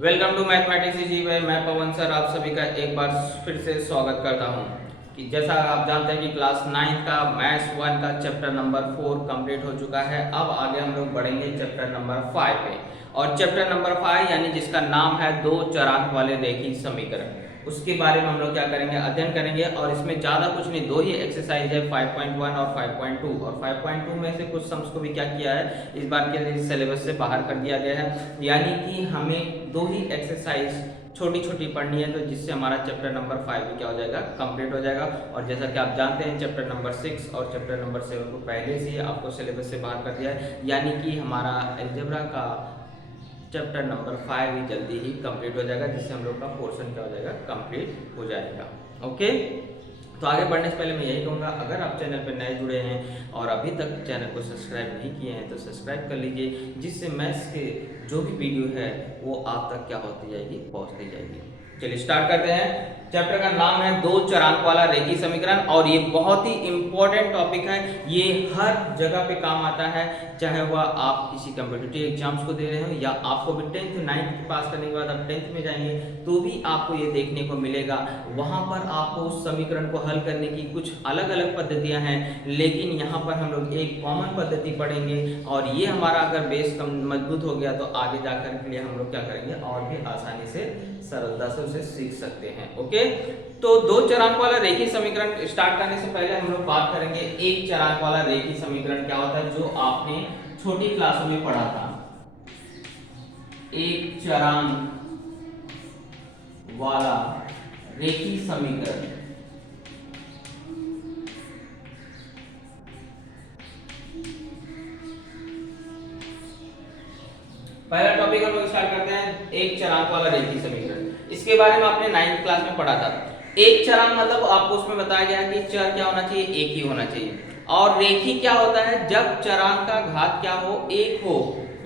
Welcome to mathematics जी भाई, मैं पवन sir आप सभी का एक बार फिर से स्वागत करता हूं। कि जैसा आप जानते हैं कि क्लास 9 का मैथ्स 1 का चैप्टर नंबर 4 कंप्लीट हो चुका है। अब आगे हम लोग बढ़ेंगे चैप्टर नंबर 5 पे, और चैप्टर नंबर 5 यानी जिसका नाम है दो चरांक वाले रेखीय समीकरण, उसके बारे में हम लोग क्या करेंगे, अध्ययन करेंगे। और इसमें ज़्यादा कुछ नहीं, दो ही एक्सरसाइज है 5.1 और 5.2, और 5.2 में से कुछ सम्स को भी क्या किया है, इस बार के लिए सिलेबस से बाहर कर दिया गया है। यानी कि हमें दो ही एक्सरसाइज छोटी छोटी पढ़नी है, तो जिससे हमारा चैप्टर नंबर 5 भी क्या हो जाएगा, कंप्लीट हो जाएगा। और जैसा कि आप जानते हैं चैप्टर नंबर 6 और चैप्टर नंबर 7 को पहले से ही आपको सिलेबस से बाहर कर दिया है, यानी कि हमारा अलजेब्रा का चैप्टर नंबर 5 ही जल्दी ही कंप्लीट हो जाएगा, जिससे हम लोग का पोर्शन क्या हो जाएगा, कंप्लीट हो जाएगा। ओके, तो आगे बढ़ने से पहले मैं यही कहूँगा, अगर आप चैनल पर नए जुड़े हैं और अभी तक चैनल को सब्सक्राइब नहीं किए हैं तो सब्सक्राइब कर लीजिए, जिससे मैथ्स के जो भी वीडियो है वो आप तक क्या होती जाएगी, पहुँचती जाएगी। चलिए स्टार्ट करते हैं। चैप्टर का नाम है दो चरांक वाला रेखीय समीकरण, और ये बहुत ही इंपॉर्टेंट टॉपिक है। ये हर जगह पे काम आता है, चाहे वह आप किसी कम्पिटिटिव एग्जाम्स को दे रहे हो या आपको भी 10th 9th पास करने के बाद आप 10th में जाएंगे तो भी आपको ये देखने को मिलेगा। वहाँ पर आपको उस समीकरण को हल करने की कुछ अलग अलग पद्धतियाँ हैं, लेकिन यहाँ पर हम लोग एक कॉमन पद्धति पढ़ेंगे, और ये हमारा अगर बेस मजबूत हो गया तो आगे जाकर के लिए हम लोग क्या करेंगे, और भी आसानी से सरलता से उसे सीख सकते हैं। ओके, तो दो चरांक वाला रेखीय समीकरण स्टार्ट करने से पहले हम लोग बात करेंगे एक चरांक वाला रेखीय समीकरण क्या होता है, जो आपने छोटी क्लासों में पढ़ा था। एक चरांक वाला रेखीय समीकरण, पहला टॉपिक हम लोग स्टार्ट करते हैं एक चरांक वाला रेखीय समीकरण। इसके बारे में आपने 9th क्लास में पढ़ा था। एक चरांक मतलब आपको उसमें बताया गया कि चर क्या होना चाहिए, एक ही होना चाहिए। और रेखीय क्या होता है, जब चरांक का घात क्या हो, एक हो,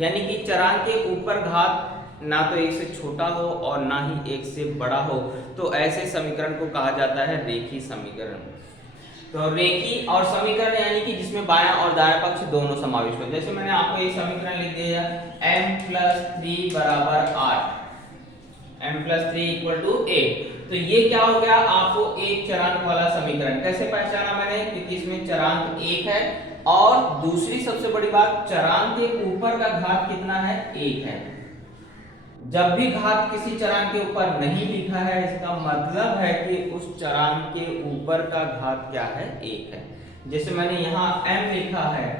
यानी कि चरांक के ऊपर घात ना तो एक से छोटा हो और ना ही एक से बड़ा हो, तो ऐसे समीकरण को कहा जाता है रेखीय समीकरण। तो रेखीय और समीकरण यानी कि जिसमें बायां और दायां पक्ष दोनों समाविष्ट हो। जैसे मैंने आपको एक समीकरण लिख दिया है m+3 बराबर 8, m+3 = 8। तो ये क्या हो गया, आपको एक चरांक वाला समीकरण। कैसे पहचाना मैंने, क्योंकि इसमें चरांक एक है, और दूसरी सबसे बड़ी बात, चरांक के ऊपर का घात कितना है, एक है। जब भी घात किसी चरांक के ऊपर नहीं लिखा है, इसका मतलब है कि उस चरांक के ऊपर का घात क्या है, एक है। जैसे मैंने यहाँ m लिखा है,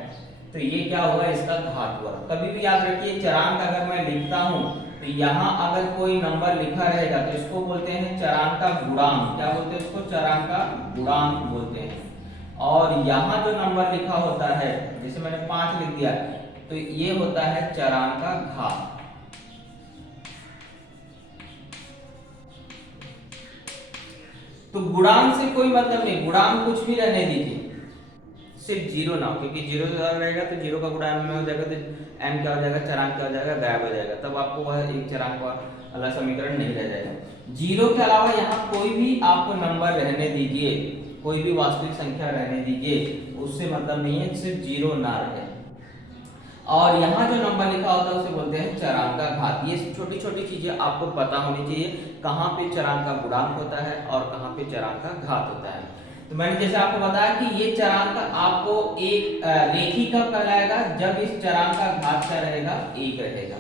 तो ये क्या होगा, इसका घात हुआ। कभी भी याद रखिए, चरांक अगर मैं लिखता हूं तो यहाँ अगर कोई नंबर लिखा रहेगा तो इसको बोलते हैं चरांक का गुणांक। क्या बोलते हैं इसको, चरांक का गुणांक बोलते हैं। और यहाँ जो नंबर लिखा होता है, जैसे मैंने 5 लिख दिया, तो ये होता है चरांक का घात। तो गुणांक से कोई मतलब नहीं, गुणांक कुछ भी रहने दीजिए, सिर्फ जीरो ना हो, क्योंकि जीरो रहेगा तो जीरो का गुणा m में हो जाएगा, तो m क्या हो जाएगा, चरांक क्या हो जाएगा, गायब हो जाएगा। तब आपको वह एक चरांक वाला समीकरण नहीं रह जाएगा। जीरो के अलावा यहाँ कोई भी आपको नंबर रहने दीजिए, कोई भी वास्तविक संख्या रहने दीजिए, उससे मतलब नहीं है, सिर्फ जीरो ना रहे। और यहाँ जो नंबर लिखा होता है उसे बोलते हैं चरांक का घात। ये छोटी छोटी चीजें आपको पता होनी चाहिए, कहाँ पे चरांक का गुणांक होता है और कहाँ पे चरांक का घात होता है। तो मैंने जैसे आपको बताया कि ये चरांक आपको एक रेखीय कब कहलाएगा, जब इस चरांक का घात क्या रहेगा, एक रहेगा,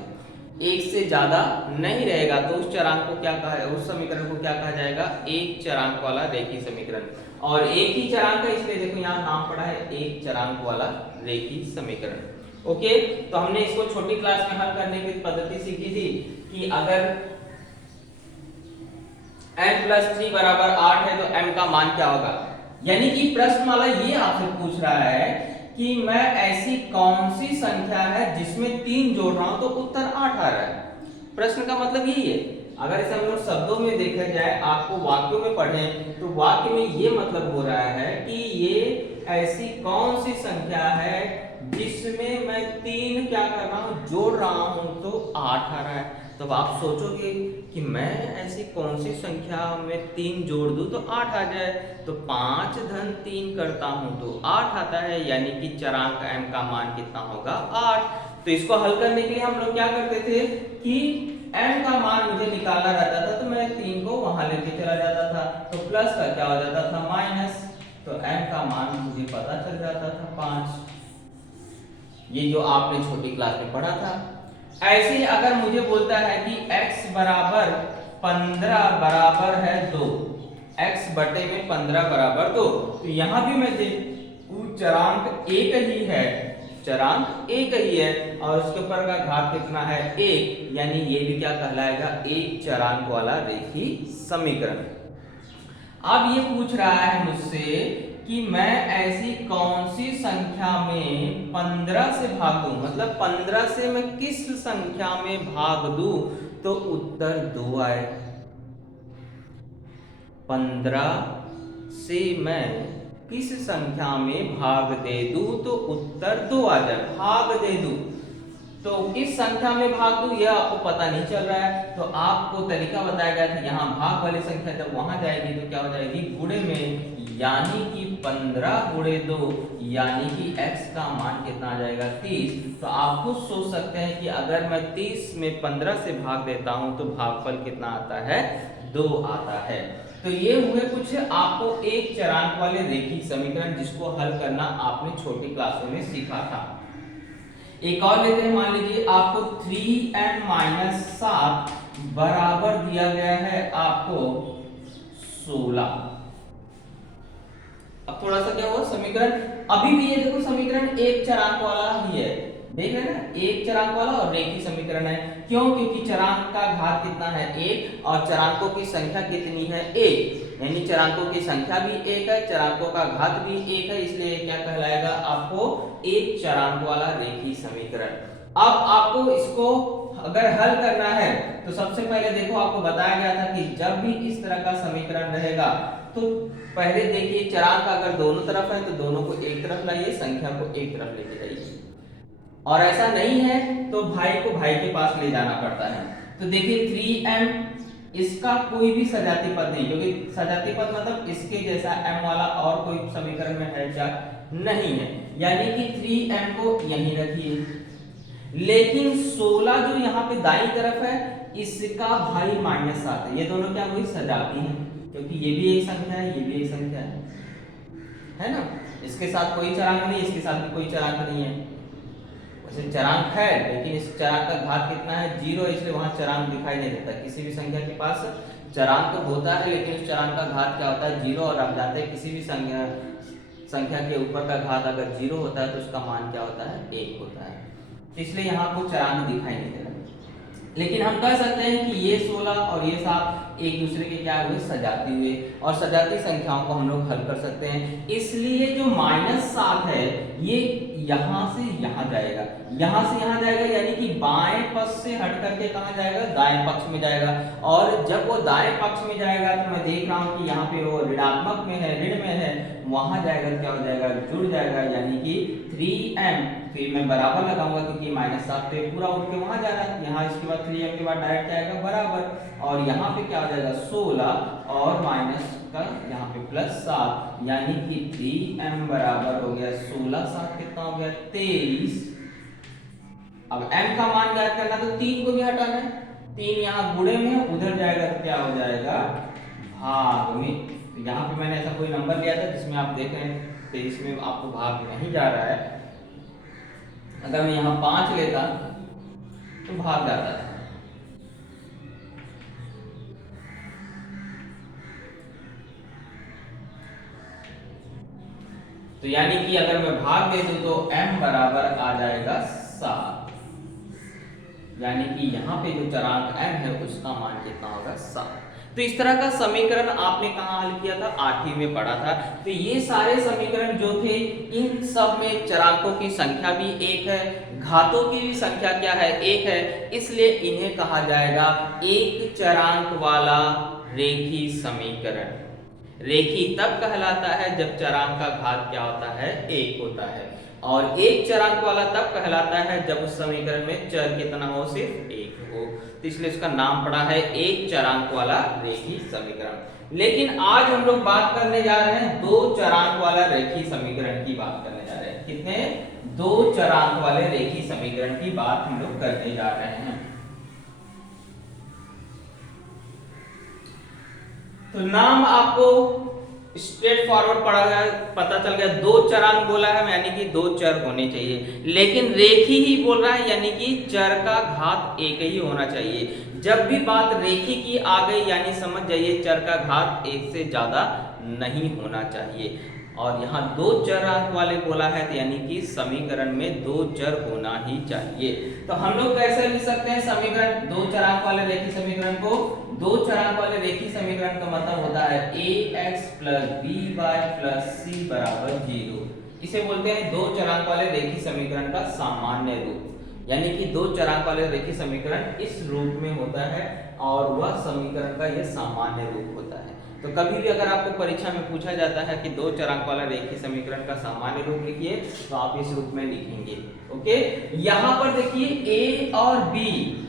एक से ज्यादा नहीं रहेगा, तो उस चरांक को क्या कहा, उस समीकरण को क्या कहा जाएगा, एक चरांक वाला रेखीय समीकरण। और एक ही चरांक है, इसलिए देखो यहाँ नाम पड़ा है एक चरांक वाला रेखीय समीकरण। ओके, तो हमने इसको छोटी क्लास में हल करने की पद्धति सीखी थी कि अगर m+3 बराबर 8 है तो m का मान क्या होगा। यानी कि प्रश्न वाला ये आपसे पूछ रहा है कि मैं ऐसी कौन सी संख्या है जिसमें 3 जोड़ रहा हूं तो उत्तर 8 आ रहा है। प्रश्न का मतलब यही है। अगर इसे हम लोग शब्दों में देखा जाए, आपको वाक्यों में पढ़ें, तो वाक्य में ये मतलब हो रहा है कि ये ऐसी कौन सी संख्या है जिसमें मैं 3 क्या कर रहा हूं, जोड़ रहा हूं तो 8 आ रहा है। तो आप सोचोगे कि मैं ऐसी कौन सी संख्या में 3 जोड़ दूं तो 8 आ जाए, तो 5 धन 3 करता हूं तो 8 आता है, यानी कि चरांक m का मान कितना होगा, 8। तो इसको हल करने के लिए हम लोग क्या करते थे कि m का मान मुझे निकालना रहता था तो मैं 3 को वहां लेके चला जाता था, तो प्लस का क्या हो जाता था माइनस, तो m का मान मुझे पता चल जाता था 5। ये जो आपने छोटी क्लास में पढ़ा था। ऐसे ही अगर मुझे बोलता है कि x बराबर 15 बराबर है 2, x बटे में 15 बराबर 2, तो यहां भी मैं देखूं चरांक एक ही है, चरांक एक ही है और उसके ऊपर का घात कितना है 1, यानी ये भी क्या कहलाएगा एक चरांक वाला रेखीय समीकरण। अब ये पूछ रहा है मुझसे कि मैं ऐसी कौन सी संख्या में 15 से भाग दूं, मतलब 15 से मैं किस संख्या में भाग दूं तो उत्तर 2 आए। 15 से मैं किस संख्या में भाग दे दूं तो उत्तर 2 आ जाए। भाग दे दूं तो किस संख्या में भाग दूं यह आपको पता नहीं चल रहा है, तो आपको तरीका बताया गया था यहाँ भाग वाली संख्या जब वहां जाएगी तो क्या हो जाएगी गुणे में, यानी कि 15 गुणे 2, यानी कि x का मान कितना आ जाएगा 30। तो आप खुद सोच सकते हैं कि अगर मैं 30 में 15 से भाग देता हूं तो भागफल कितना आता है 2 आता है। तो ये हुए कुछ आपको एक चरांक वाले रेखीय समीकरण जिसको हल करना आपने छोटी क्लासों में सीखा था। एक और लेते हैं, मान लीजिए आपको 3m - 7 बराबर दिया गया है आपको 16। अब थोड़ा सा क्या हुआ समीकरण, अभी भी ये देखो समीकरण एक चरांक वाला ही है, देख रहे हैं ना, एक चरांक वाला और रेखीय समीकरण है। क्यों? क्योंकि चरांक का घात कितना है 1 और चरांकों की संख्या कितनी है 1, यानी चरांकों की संख्या भी 1 है, चरांकों का घात भी 1 है, इसलिए क्या कहलाएगा आपको एक चरांक वाला रेखीय समीकरण। अब आपको इसको अगर हल करना है तो सबसे पहले देखो आपको बताया गया था कि जब भी इस तरह का समीकरण रहेगा तो पहले देखिए चरांक अगर दोनों तरफ है तो दोनों को एक तरफ लाइए, संख्या को एक तरफ लेके जाइए, और ऐसा नहीं है तो भाई को भाई के पास ले जाना पड़ता है। तो देखिए 3m इसका कोई भी सजातीय पद नहीं, क्योंकि सजातीय पद मतलब इसके जैसा m वाला और कोई समीकरण में है क्या नहीं है, यानी कि 3m को यहीं रखिए। लेकिन 16 जो यहाँ पे दाईं तरफ है इसका भाई -7 है, ये दोनों क्या हुई सजाती हैं, क्योंकि ये भी एक संख्या है, ये भी एक संख्या है ना, इसके साथ कोई चरांक नहीं, इसके साथ भी कोई चरांक नहीं है। वैसे चरांक है लेकिन इस चरांक का घात कितना है 0, इसलिए वहां चरांक दिखाई नहीं देता। किसी भी संख्या के पास चरांक तो होता है लेकिन उस चरांक का घात क्या होता है 0, और आप जानते हैं किसी भी संख्या के ऊपर का घात अगर 0 होता है तो उसका मान क्या होता है 1 होता है, इसलिए यहाँ आपको चरांक दिखाई नहीं दे रहा। लेकिन हम कह सकते हैं कि ये 16 और ये 7 एक दूसरे के क्या हुए सजाती हुए, और सजाती संख्याओं को हम लोग हल कर सकते हैं। इसलिए जो -7 है ये यहाँ से यहाँ जाएगा, यहाँ से यहाँ जाएगा, यानी कि बाएं पक्ष से हट करके कहाँ जाएगा दाएं पक्ष में जाएगा, और जब वो दाएं पक्ष में जाएगा तो मैं देख रहा हूँ कि यहाँ पे वो ऋणात्मक में है, ऋण में है, वहां जाएगा क्या हो जाएगा जुड़ जाएगा, यानी कि 3m, फिर मैं बराबर लगाऊंगा क्योंकि -7 पे पूरा उठ के वहां जाना है, यहाँ इसके बाद 3m के बाद डायरेक्ट जाएगा बराबर, और यहाँ पे क्या हो जाएगा 16 और माइनस का यहाँ पे +7, यानी कि 3m बराबर हो गया 16, 7 कितना हो गया 23। अब m का मान ज्ञात करना तो 3 को भी हटाना है, 3 यहाँ गुणे में है, उधर जाएगा तो क्या हो जाएगा भाग में। तो यहाँ पे मैंने ऐसा कोई नंबर लिया था जिसमें आप देख रहे हैं 23 में आपको भाग नहीं जा रहा है, अगर मैं यहाँ 5 लेता तो भाग जाता था। तो यानी कि अगर मैं भाग दे दूं तो m बराबर आ जाएगा 7, यानी कि यहाँ पे जो चरांक m है उसका मान कितना होगा 7। तो इस तरह का समीकरण आपने कहाँ हल किया था 8वीं में पढ़ा था। तो ये सारे समीकरण जो थे इन सब में चरांकों की संख्या भी 1 है, घातों की भी संख्या क्या है 1 है, इसलिए इन्हें कहा जाएगा एक चरांक वाला रेखीय समीकरण। रेखीय तब कहलाता है जब चरांक का घात क्या होता है 1 होता है, और एक चरांक वाला तब कहलाता है जब उस समीकरण में चर कितना हो सिर्फ 1 हो, तो इसलिए इसका नाम पड़ा है एक चरांक वाला रेखीय समीकरण। लेकिन आज हम लोग बात करने जा रहे हैं दो चरांक वाला रेखीय समीकरण की बात करने जा रहे हैं। कितने? दो चरांक वाले रेखीय समीकरण की बात हम लोग करने जा रहे हैं। तो नाम आपको स्ट्रेट फॉरवर्ड पता चल गया। दो चरांक बोला है यानी कि दो चर होने चाहिए, लेकिन रेखी ही बोल रहा है यानी कि चर का घात एक ही होना चाहिए। जब भी बात रेखी की आ गई यानी समझ जाइए चर का घात एक से ज्यादा नहीं होना चाहिए। और यहाँ दो चरांक वाले बोला है तो यानी कि समीकरण में दो चर होना ही चाहिए। तो हम लोग कैसे लिख सकते हैं समीकरण दो चरांक वाले रेखी समीकरण को? दो चरांक वाले रेखी समीकरण का मतलब होता है ax plus by plus c बराबर 0। इसे बोलते हैं दो चरांक वाले रेखी समीकरण का सामान्य रूप, यानी कि दो चरांक वाले रेखी समीकरण इस रूप में होता है और वह समीकरण का यह सामान्य रूप होता है। तो कभी भी अगर आपको परीक्षा में पूछा जाता है कि दो चरांक वाला रेखीय समीकरण का सामान्य रूप लिखिए, तो आप इस रूप में लिखेंगे। ओके, यहां पर देखिए ए और बी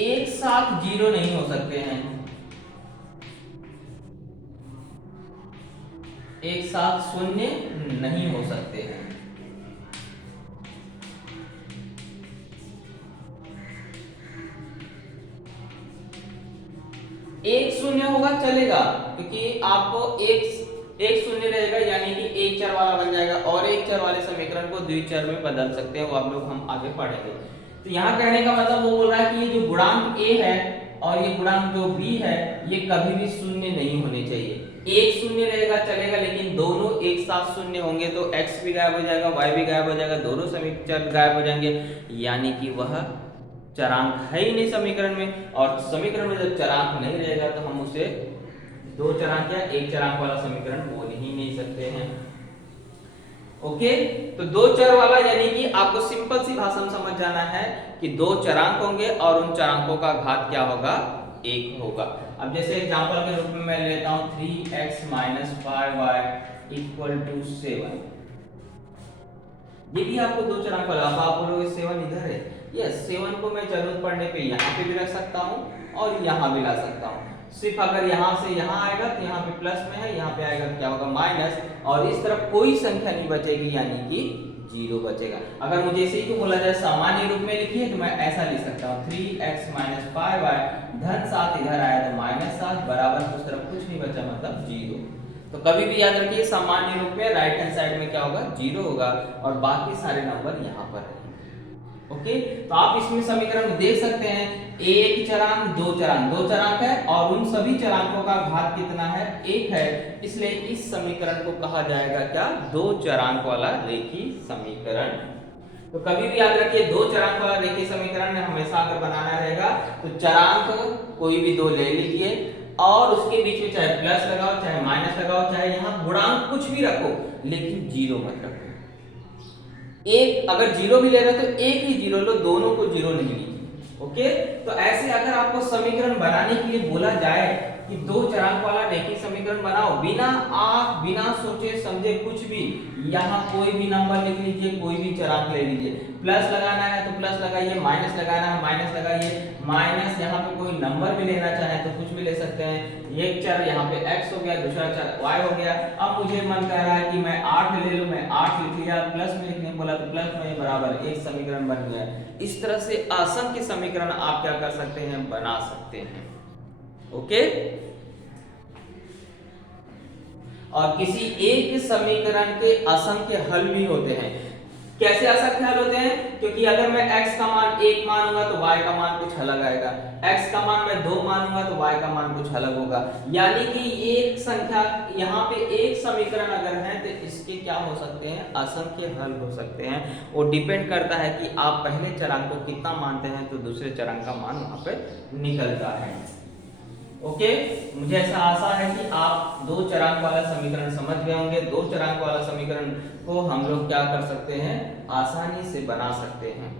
एक साथ जीरो नहीं हो सकते हैं, एक साथ शून्य नहीं हो सकते हैं। एक शून्य होगा चलेगा, क्योंकि आपको एक शून्य रहेगा यानी कि एक चर वाला बन जाएगा, और एक चर वाले समीकरण को द्विचर में बदल सकते हैं, वो आप लोग हम आगे पढ़ेंगे। तो यहाँ कहने का मतलब वो बोल रहा है कि ये जो गुणांक a है और ये गुणांक जो b है ये कभी भी शून्य नहीं होने चाहिए। एक शून्य रहेगा चलेगा, लेकिन दोनों एक साथ शून्य होंगे तो x भी गायब हो जाएगा, y भी गायब हो जाएगा, दोनों समीकरण गायब हो जाएंगे, यानी कि वह चरांक है ही नहीं समीकरण में। और समीकरण में जब चरांक नहीं रहेगा तो हम उसे दो चरांक या एक चरांक वाला समीकरण बोल ही नहीं सकते हैं। ओके, तो दो चर वाला यानी कि आपको सिंपल सी भाषा में समझ जाना है कि दो चरांक होंगे और उन चरांकों का घात क्या होगा? एक होगा। अब जैसे एग्जांपल के रूप में मैं लेता हूं 3x - 5y = 7। ये भी आपको दो चरांक वाला, अब आप बोलोगे 7 इधर है, यस 7 को मैं जरूरत पड़ने पे यहाँ पे भी रख सकता हूँ और यहाँ भी ला सकता हूँ। सिर्फ अगर यहाँ से यहाँ आएगा तो यहाँ पे प्लस में है, यहाँ पे आएगा तो क्या होगा माइनस, और इस तरफ कोई संख्या नहीं बचेगी यानी कि 0 बचेगा। अगर मुझे इसी को बोला जाए सामान्य रूप में लिखिए तो मैं ऐसा लिख सकता हूँ 3x - 5y धन 7 इधर आया तो -7 बराबर उस तरफ कुछ नहीं बचा मतलब 0। तो कभी भी याद रखिए सामान्य रूप में राइट हैंड साइड में क्या होगा? 0 होगा और बाकी सारे नंबर यहाँ पर रहेंगे। ओके, तो आप इसमें समीकरण में देख सकते हैं एक चरांक दो चरांक है और उन सभी चरांकों का घात कितना है? 1 है, इसलिए इस समीकरण को कहा जाएगा क्या? दो चरांक वाला रेखीय समीकरण। तो कभी भी याद रखिए दो चरांक वाला रेखीय समीकरण में हमेशा अगर बनाना रहेगा तो चरांक कोई भी दो ले लीजिए और उसके बीच में चाहे प्लस लगाओ चाहे माइनस लगाओ चाहे यहाँ गुणांक कुछ भी रखो, लेकिन 0 मत रखो। एक अगर 0 भी ले रहे हो तो एक ही 0 लो, दोनों को 0 नहीं लीजिए। ओके, तो ऐसे अगर आपको समीकरण बनाने के लिए बोला जाए कि दो चरांक वाला रेखीय समीकरण बनाओ, बिना सोचे समझे कुछ भी यहाँ कोई भी नंबर लिख लीजिए, कोई भी चरांक ले लीजिए, प्लस लगाना है तो प्लस लगाइए, माइनस लगाना है माइनस लगाइए, माइनस यहाँ पे कोई नंबर भी लेना चाहे तो कुछ भी ले सकते हैं। एक चर यहाँ पे x हो गया, दूसरा चर y हो गया। अब मुझे मन कर रहा है कि मैं 8 ले लूं, मैं 8 लिख लिया, प्लस में लिखने बोला तो प्लस में बराबर एक समीकरण बन गया। इस तरह से असंख्य समीकरण आप क्या कर सकते हैं? बना सकते हैं। ओके, और किसी एक समीकरण के असंख्य हल भी होते हैं। कैसे असंख्य हल होते हैं? क्योंकि अगर मैं x का मान 1 मानूंगा तो y का मान कुछ अलग आएगा, x का मान मैं 2 मानूंगा तो y का मान कुछ अलग होगा। यानी कि एक संख्या यहाँ पे एक समीकरण अगर है तो इसके क्या हो सकते हैं? असंख्य हल हो सकते हैं। वो डिपेंड करता है कि आप पहले चरांक को कितना मानते हैं तो दूसरे चरांक का मान वहां पे निकलता है। ओके, मुझे ऐसा आशा है कि आप दो चरांक वाला समीकरण समझ गए होंगे। दो चरांक वाला समीकरण को हम लोग क्या कर सकते हैं? आसानी से बना सकते हैं।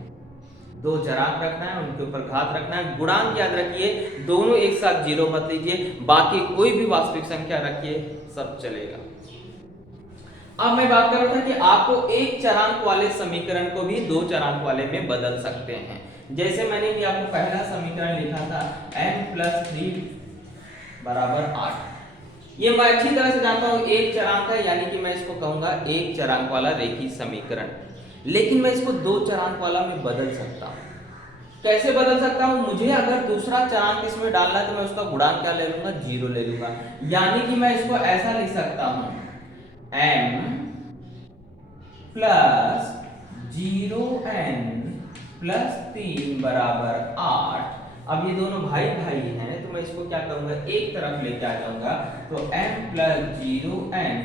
दो चरांक रखना है, उनके ऊपर घात रखना है, गुणांक याद रखिए, दोनों एक साथ 0 मत लीजिए, बाकी कोई भी वास्तविक संख्या रखिए, सब चलेगा। अब मैं बात कर रहा था कि आपको एक चरांक वाले समीकरण को भी दो चरांक वाले में बदल सकते हैं। जैसे मैंने कि आपको पहला समीकरण लिखा था n+3 बराबर 8। ये मैं अच्छी तरह से जानता हूं एक चरांक है, यानी कि मैं इसको कहूंगा एक चरांक वाला रेखीय समीकरण, लेकिन मैं इसको दो चरांक वाला में बदल सकता हूं। कैसे बदल सकता हूं? मुझे अगर दूसरा चरांक इसमें डालना है तो मैं उसका गुणांक क्या ले लूंगा? 0 ले लूंगा। यानी कि मैं इसको ऐसा लिख सकता हूं, m प्लस 0n प्लस 3 बराबर 8। अब ये दोनों भाई भाई हैं तो मैं इसको क्या करूंगा? एक तरफ लेके आ जाऊंगा। तो m plus 0n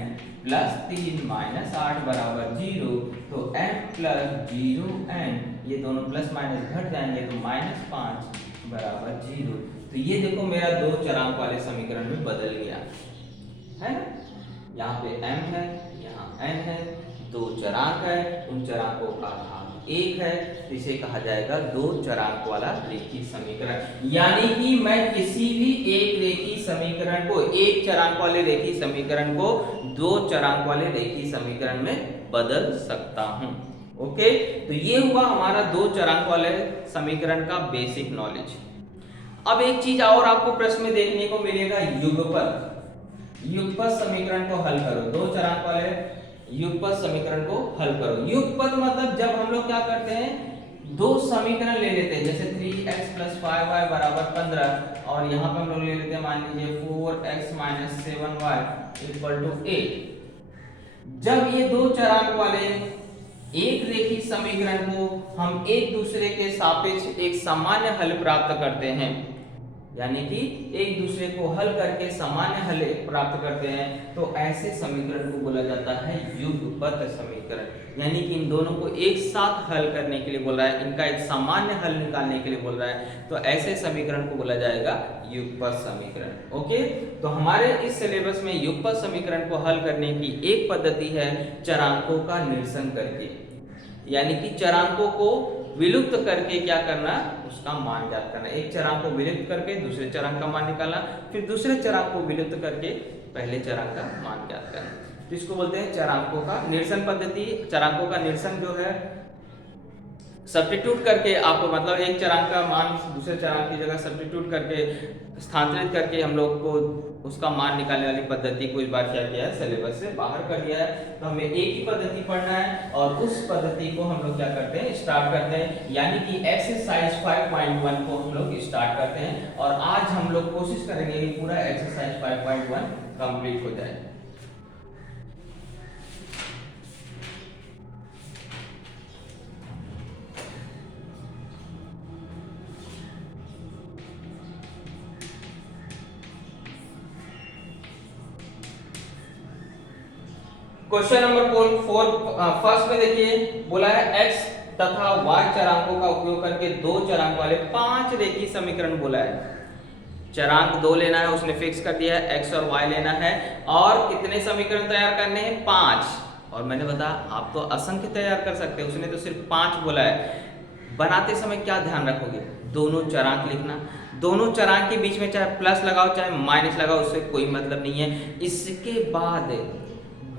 plus 3 minus 8 बराबर 0। तो m प्लस 0n, ये दोनों प्लस माइनस घट जाएंगे तो माइनस 5 बराबर 0। तो ये देखो मेरा दो चरांक वाले समीकरण में बदल गया है ना। यहाँ पे m है, यहाँ n है, दो चरांक है, उन चरांकों का घात 1 है, तो इसे कहा जाएगा दो चरांक वाला रेखीय समीकरण। यानी कि मैं किसी भी एक रेखीय समीकरण को, एक चरांक वाले रेखीय समीकरण को दो चरांक वाले रेखीय समीकरण में बदल सकता हूं। ओके, तो ये हुआ हमारा दो चरांक वाले समीकरण का बेसिक नॉलेज। अब एक चीज और आपको प्रश्न में देखने को मिलेगा, युगपत। युगपत समीकरण को हल करो, दो चरांक वाले युगपत समीकरण को हल करो। युगपत मतलब जब हम लोग क्या करते हैं, दो समीकरण ले लेते हैं, जैसे 3x + 5y = 15 और यहाँ पे हम लोग ले लेते हैं मान लीजिए 4x - 7y = 8। जब ये दो चरांक वाले एक रेखीय समीकरण को हम एक दूसरे के सापेक्ष एक सामान्य हल प्राप्त करते हैं, यानी कि एक दूसरे को हल करके सामान्य हल प्राप्त करते हैं, तो ऐसे समीकरण को बोला जाता है युगपत समीकरण। यानी कि इन दोनों को एक साथ हल करने के लिए बोल रहा है, इनका एक सामान्य हल निकालने के लिए बोल रहा है, तो ऐसे समीकरण को बोला जाएगा युगपत समीकरण। ओके, तो हमारे इस सिलेबस में युगपत समीकरण को हल करने की एक पद्धति है चरांकों का निरसन करके, यानी कि चरांकों को विलुप्त करके क्या करना, उसका मान ज्ञात करना। एक चरांक को विलुप्त करके दूसरे चरांक का मान निकालना, फिर दूसरे चरांक को विलुप्त करके पहले चरांक का मान ज्ञात करना। तो इसको बोलते हैं चरांकों का निरसन पद्धति। चरांकों का निरसन जो है सब्स्टिट्यूट करके, आपको मतलब एक चरांक का मान दूसरे चरांक की जगह सब्स्टिट्यूट करके, स्थानांतरित करके हम लोग को उसका मान निकालने वाली पद्धति को इस बार क्या किया है, सिलेबस से बाहर कर दिया है। तो हमें एक ही पद्धति पढ़ना है और उस पद्धति को हम लोग क्या करते हैं, स्टार्ट करते हैं। यानी कि एक्सरसाइज 5.1 को हम लोग स्टार्ट करते हैं और आज हम लोग कोशिश करेंगे कि पूरा एक्सरसाइज 5.1 कंप्लीट हो जाए। क्वेश्चन नंबर 4 फर्स्ट में देखिए बोला है x तथा y चरांकों का उपयोग करके दो चरांक वाले 5 रेखीय समीकरण बोला है। चरांक 2 लेना है, उसने फिक्स कर दिया है, x और y लेना है और कितने समीकरण तैयार करने हैं, 5। और मैंने बताया आप तो असंख्य तैयार कर सकते हैं, उसने तो सिर्फ 5 बोला है। बनाते समय क्या ध्यान रखोगे, दोनों चरांक लिखना, दोनों चरांक के बीच में चाहे प्लस लगाओ चाहे माइनस लगाओ, उससे कोई मतलब नहीं है। इसके बाद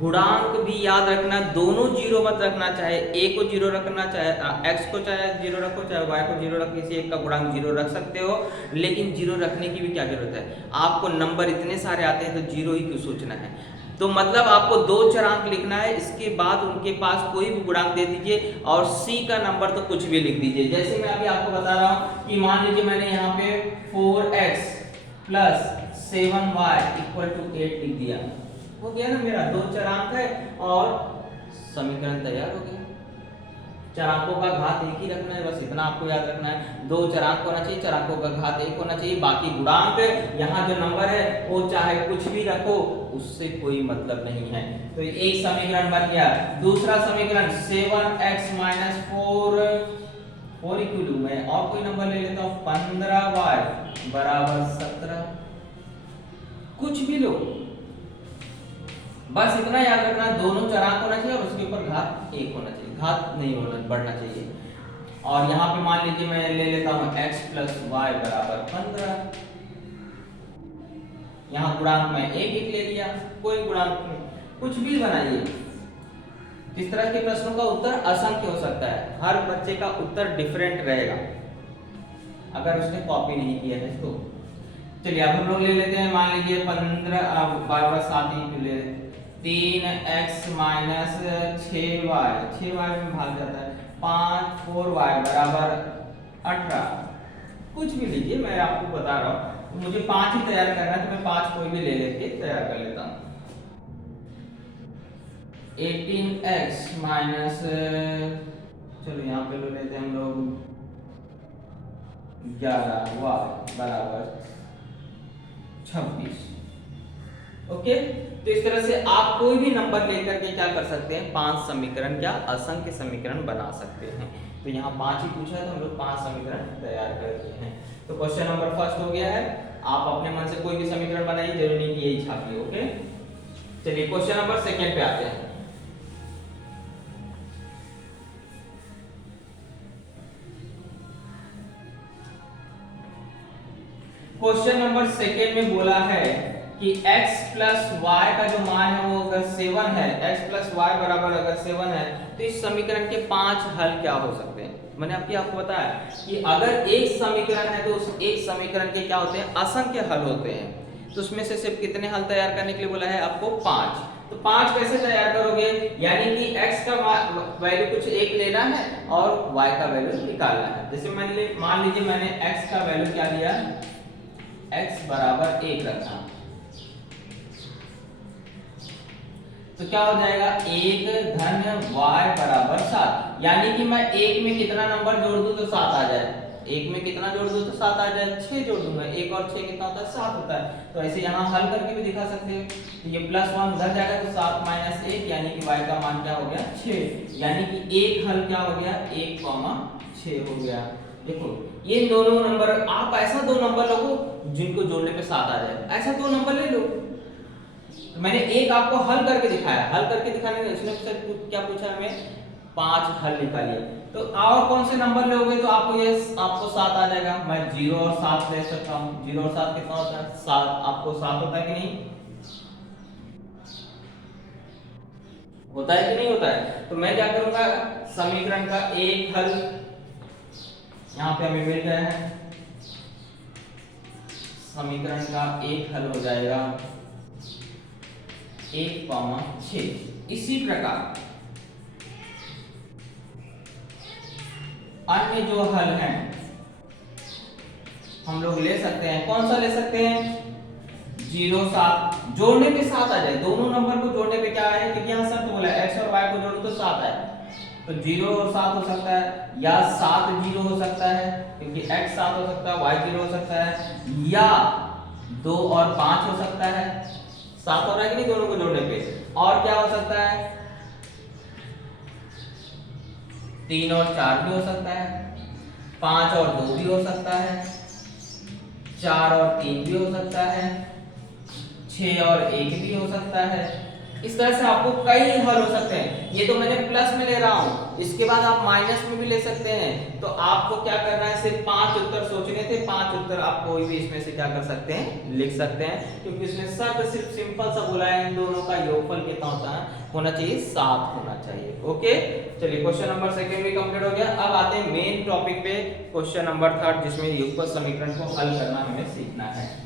गुणांक भी याद रखना, दोनों जीरो मत रखना, चाहे a को जीरो रखना, चाहे x को चाहे जीरो रखो, चाहे y को जीरो रखो, किसी एक का गुणांक जीरो रख सकते हो, लेकिन जीरो रखने की भी क्या जरूरत है, आपको नंबर इतने सारे आते हैं तो जीरो ही क्यों सोचना है। तो मतलब आपको दो चरांक लिखना है, इसके बाद उनके पास कोई भी गुणांक दे दीजिए और c का नंबर तो कुछ भी लिख दीजिए। जैसे मैं अभी आपको बता रहा हूँ कि मान लीजिए मैंने यहाँ पे 4x + 7y = 8 लिख दिया, हो गया ना, मेरा दो चरांक है और समीकरण तैयार हो गया। चरांकों का घात एक ही रखना है, बस इतना आपको याद रखना है, दो चरांक होना चाहिए, चरांकों का घात 1 होना चाहिए, बाकी गुणांक यहाँ जो नंबर है वो चाहे कुछ भी रखो, उससे कोई मतलब नहीं है। तो एक समीकरण बन गया। दूसरा समीकरण 7x - 4 इक्वल में और कोई नंबर ले लेता हूँ 15y = 17, कुछ भी लो, बस इतना याद रखना, दोनों चरांक होना चाहिए और उसके ऊपर घात 1 होना चाहिए, घात नहीं होना बढ़ना चाहिए। और यहाँ पे मान लीजिए मैं ले लेता हूँ x + y = 15, यहाँ गुणांक में 1 ले लिया, कोई गुणांक कुछ भी बनाइए। इस तरह के प्रश्नों का उत्तर असंख्य हो सकता है, हर बच्चे का उत्तर डिफरेंट रहेगा अगर उसने कॉपी नहीं किया है तो। चलिए अब हम लोग ले लेते हैं, मान लीजिए 15 बार 7 ही ले 3x - 6y, 6y में भाग जाता है, 4y = 18, कुछ भी लीजिए, मैं आपको बता रहा हूँ। तो मुझे 5 ही तैयार करना है, तो मैं 5 कोई भी ले लेके तैयार कर लेता हूँ। 18x माइनस, चलो यहाँ पे ले लेते हैं हम लोग 11y बराबर 26। ओके, तो इस तरह से आप कोई भी नंबर लेकर के क्या कर सकते हैं, 5 समीकरण क्या असंख्य समीकरण बना सकते हैं। तो यहाँ 5 ही पूछा है, तो हम लोग 5 समीकरण तैयार करते हैं। तो क्वेश्चन नंबर फर्स्ट हो गया है। आप अपने मन से कोई भी समीकरण बनाइए, जरूरी नहीं कि यही छापिए। ओके, चलिए क्वेश्चन नंबर सेकेंड पे आते हैं। क्वेश्चन नंबर सेकेंड में बोला है कि x प्लस वाई का जो मान है वो अगर 7 है, x प्लस वाई बराबर अगर 7 है, तो इस समीकरण के 5 हल क्या हो सकते हैं। मैंने आपको बताया कि अगर एक समीकरण है तो उस एक समीकरण के क्या होते हैं, असंख्य हल होते हैं। तो उसमें से सिर्फ कितने हल तैयार करने के लिए बोला है आपको, 5। तो 5 कैसे तैयार करोगे, यानी कि x का वैल्यू कुछ एक लेना है और y का वैल्यू निकालना है। जैसे मान लीजिए मैंने x का वैल्यू क्या लिया, x बराबर 1 रखा, तो क्या हो जाएगा, 1 धन y बराबर 7। यानी कि मैं 1 में कितना नंबर जोड़ दूं तो 7 आ जाए, 1 में कितना जोड़ दूं तो 7 आ जाए, 6 जोड़ दूंगा, 1 और 6 कितना होता है, 7 होता है। तो ऐसे यहाँ हल करके भी दिखा सकते हैं। तो ये +1 उधर जाएगा तो 7 माइनस 1, यानी कि y का मान क्या हो गया, 6। यानी कि एक हल क्या हो गया, 1,6 हो गया। देखो ये दोनों नंबर, आप ऐसा दो नंबर लो जिनको जोड़ने पे 7 आ जाए, ऐसा दो नंबर ले लो। तो मैंने एक आपको हल करके दिखाया, हल करके दिखाने में इसमें क्या पूछा हमें, 5 हल निकालिए। तो और कौन से नंबर लोगे तो आपको 7 आ जाएगा। मैं 0 और 7 ले सकता हूँ। 0 और 7 कितना होता है, 7। आपको 7 होता है कि नहीं, होता है कि नहीं होता है। तो मैं क्या करूंगा, समीकरण का एक हल यहाँ पे हमें मिल गया है, समीकरण का एक हल हो जाएगा 1,6। इसी प्रकार अन्य जो हल हैं हम लोग ले सकते हैं। कौन सा ले सकते हैं, 0 7 जोड़ने पे 7 आ जाए, दोनों नंबर को जोड़ने पे क्या है, क्योंकि यहाँ शर्त बोला है x और y को जोड़ो तो 7 आए। तो 0 और 7 हो सकता है, या 7 0 हो सकता है क्योंकि x 7 हो सकता है, y 0 हो सकता है, या 2 और 5 हो सकता है। 7 हो रहा है कि नहीं दोनों को जोड़ने पे। और क्या हो सकता है, 3 और 4 भी हो सकता है, 5 और 2 भी हो सकता है, 4 और 3 भी हो सकता है, 6 और 1 भी हो सकता है। इस तरह से आपको कई हल हो सकते हैं। ये तो मैंने प्लस में ले रहा हूं, इसके बाद आप माइनस में भी ले सकते हैं। तो आपको क्या करना है, सिर्फ 5 उत्तर सोचने थे, 5 उत्तर आप कोई भी इसमें से क्या कर सकते हैं, लिख सकते हैं। क्योंकि इसमें सिर्फ सिंपल सा बोला है, इन दोनों का योगफल कितना होता है, होना चाहिए 7 होना चाहिए। ओके, चलिए क्वेश्चन नंबर सेकंड भी कंप्लीट हो गया। अब आते हैं मेन टॉपिक पे, क्वेश्चन नंबर थर्ड, जिसमें युगपत समीकरण को हल करना हमें सीखना है।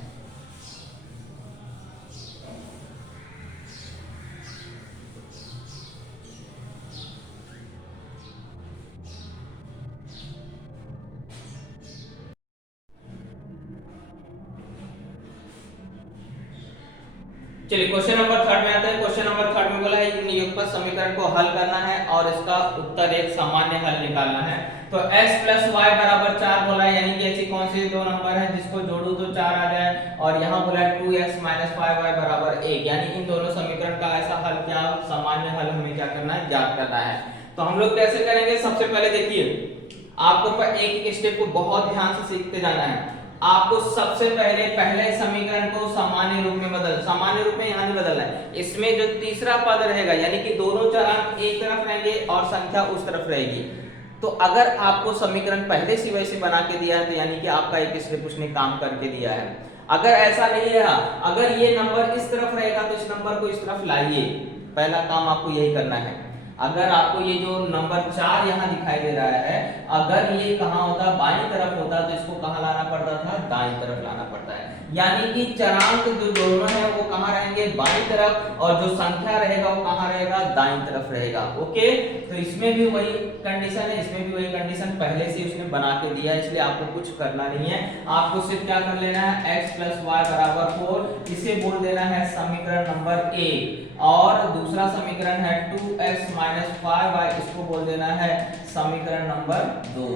चलिए क्वेश्चन नंबर थर्ड में आते हैं। क्वेश्चन नंबर थर्ड में बोला है युगपत समीकरण को हल करना है और इसका उत्तर एक सामान्य हल निकालना है। तो x प्लस वाई बराबर 4 बोला है, यानी कि ऐसी कौन सी दो नंबर है जिसको जोड़ू तो 4 आ जाए। और यहाँ बोला है 2x माइनस 5y बराबर 1, यानी इन दोनों समीकरण का ऐसा हल क्या सामान्य हल हमें क्या करना है, ज्ञात करना है। तो हम लोग कैसे करेंगे, सबसे पहले देखिए आपको एक एक स्टेप को बहुत ध्यान से सीखते जाना है। आपको सबसे पहले समीकरण को सामान्य रूप में सामान्य रूप में यहाँ नहीं बदलना है। इसमें जो तीसरा पद रहेगा, यानी कि दोनों चरांक एक तरफ रहेंगे और संख्या उस तरफ रहेगी। तो अगर आपको समीकरण पहले से वैसे बना के दिया है, तो यानी कि आपका एक स्टेप उसने काम करके दिया है। अगर ऐसा नहीं रहा, अगर ये नंबर इस तरफ रहेगा तो इस नंबर को इस तरफ लाइए, पहला काम आपको यही करना है। अगर आपको ये जो नंबर 4 यहाँ दिखाई दे रहा है, अगर ये कहाँ होता, बाईं तरफ होता, तो इसको कहाँ लाना पड़ता था, दाईं तरफ लाना पड़ता है। यानी कि चरांक जो दोनों है वो कहाँ रहेंगे, बाईं तरफ, और जो संख्या रहेगा वो कहाँ रहेगा, दाईं तरफ रहेगा। ओके, तो इसमें भी वही कंडीशन है, इसमें भी वही कंडीशन पहले से उसने बना के दिया है, इसलिए आपको कुछ करना नहीं है। आपको सिर्फ क्या कर लेना है, x + y = 4, इसे बोल देना है समीकरण नंबर 1, और दूसरा समीकरण है 2x - 5y, इसको बोल देना है समीकरण नंबर 2।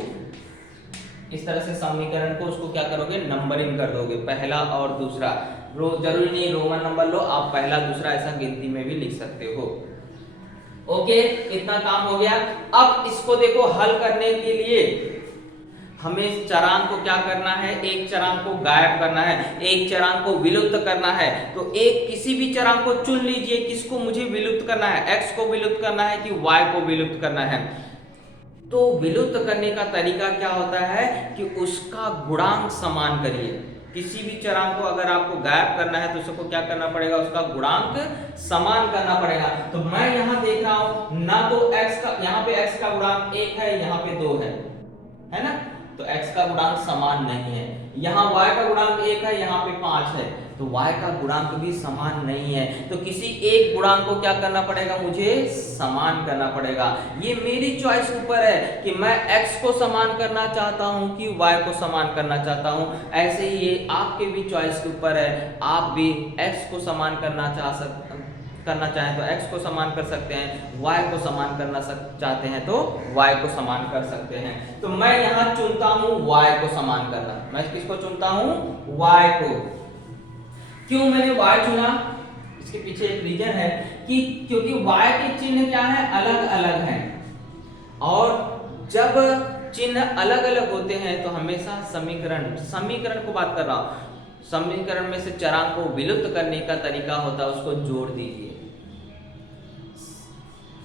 इस तरह से समीकरण को उसको क्या करोगे, नंबरिंग कर दोगे, पहला और दूसरा। जरूरी नहीं रोमन नंबर लो, आप पहला दूसरा ऐसा गिनती में भी लिख सकते हो। ओके, इतना काम हो गया। अब इसको देखो, हल करने के लिए हमें चरांक को क्या करना है, एक चरांक को गायब करना है, एक चरांक को विलुप्त करना है। तो एक किसी भी चरांक को चुन लीजिए, किसको मुझे विलुप्त करना है, x को विलुप्त करना है कि y को विलुप्त करना है। तो विलुप्त करने का तरीका क्या होता है कि उसका गुणांक समान करिए। किसी भी चरांक को अगर आपको गायब करना है तो उसको क्या करना पड़ेगा, उसका गुणांक समान करना पड़ेगा। तो मैं यहाँ देख रहा हूं ना, तो x का, यहाँ पे x का गुणांक 1 है, यहाँ पे 2 है ना, तो x का गुणांक समान नहीं है। यहाँ y का गुणांक 1 है, यहाँ पे 5 है, तो y का गुणांक भी समान नहीं है। तो किसी एक गुणांक को क्या करना पड़ेगा, मुझे समान करना पड़ेगा। ये मेरी चॉइस ऊपर है कि मैं x को समान करना चाहता हूं कि y को समान करना चाहता हूं। ऐसे ही ये आपके भी चॉइस के ऊपर है, आप भी x को समान करना चाहें तो x को समान कर सकते हैं, y को समान करना चाहते हैं तो y को समान कर सकते हैं। तो मैं यहाँ चुनता हूँ y को समान करना। मैं किसको चुनता हूँ, y को। क्यों मैंने y चुना, इसके पीछे एक रीजन है कि क्योंकि y के चिन्ह क्या है, अलग अलग हैं, और जब चिन्ह अलग अलग होते हैं तो हमेशा समीकरण को बात कर रहा हूं, समीकरण में से चरांक को विलुप्त करने का तरीका होता है उसको जोड़ दीजिए।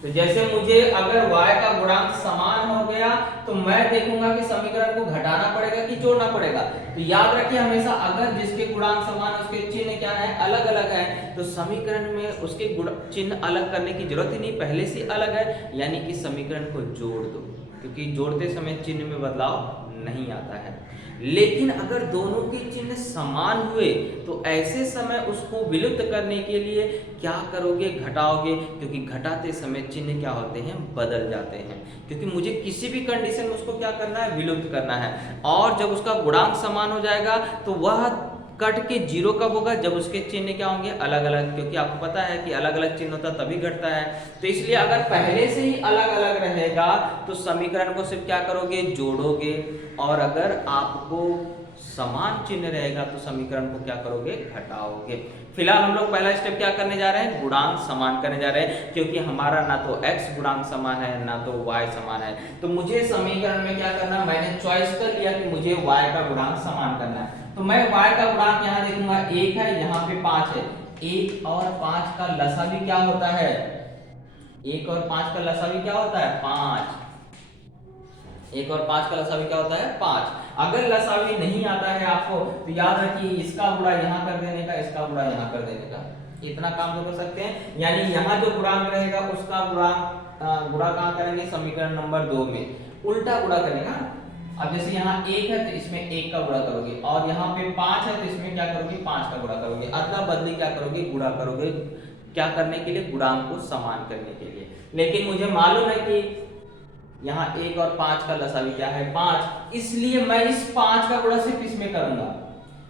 तो जैसे मुझे अगर y का गुणांक समान हो गया तो मैं देखूंगा कि समीकरण को घटाना पड़ेगा कि जोड़ना पड़ेगा। तो याद रखिए हमेशा, अगर जिसके गुणांक समान है उसके चिन्ह क्या है, अलग अलग है, तो समीकरण में उसके चिन्ह अलग करने की जरूरत ही नहीं, पहले से अलग है, यानी कि समीकरण को जोड़ दो, क्योंकि जोड़ते समय चिन्ह में बदलाव नहीं आता है। लेकिन अगर दोनों के चिन्ह समान हुए तो ऐसे समय उसको विलुप्त करने के लिए क्या करोगे, घटाओगे, क्योंकि घटाते समय चिन्ह क्या होते हैं, बदल जाते हैं, क्योंकि मुझे किसी भी कंडीशन में उसको क्या करना है, विलुप्त करना है। और जब उसका गुणांक समान हो जाएगा तो वह कट के 0 कब होगा, जब उसके चिन्ह क्या होंगे, अलग अलग, क्योंकि आपको पता है कि अलग अलग चिन्ह होता तभी घटता है। तो इसलिए अगर पहले से ही अलग अलग रहेगा तो समीकरण को सिर्फ क्या करोगे, जोड़ोगे, और अगर आपको समान चिन्ह रहेगा तो समीकरण को क्या करोगे, घटाओगे। फिलहाल हम लोग पहला स्टेप क्या करने जा रहे हैं, गुणांक समान करने जा रहे हैं, क्योंकि हमारा ना तो x गुणांक समान है ना तो y समान है। तो मुझे समीकरण में क्या करना, मैंने चॉइस कर लिया कि मुझे y का गुणांक समान करना है। तो मैं y का गुणांक यहाँ देखूंगा 1 है, यहाँ पे 5 है, 1 और 5 का लसा भी क्या होता है, 1 और 5 का लसा भी क्या होता है, 5। 1 और 5 का लसावी क्या होता है, 5। अगर लसावी नहीं आता है आपको तो याद रखिए इसका गुणा यहाँ कर देने का, इसका गुणा यहाँ कर देने का, इतना काम तो कर सकते हैं। यानी यहाँ जो गुणांक रहेगा उसका गुणा कहाँ करेंगे, समीकरण नंबर 2 में उल्टा गुणा करेगा। अब जैसे यहाँ 1 है तो इसमें 1 का गुणा करोगे, और यहाँ पे 5 है तो इसमें क्या करोगे, 5 का गुणा करोगे। अदला बदली क्या करोगे, गुणा करोगे, क्या करने के लिए, गुणांक को समान करने के लिए। लेकिन मुझे मालूम है कि यहाँ 1 और 5 का लसावी क्या है, 5, इसलिए मैं इस 5 का गुणा सिर्फ इसमें करूंगा,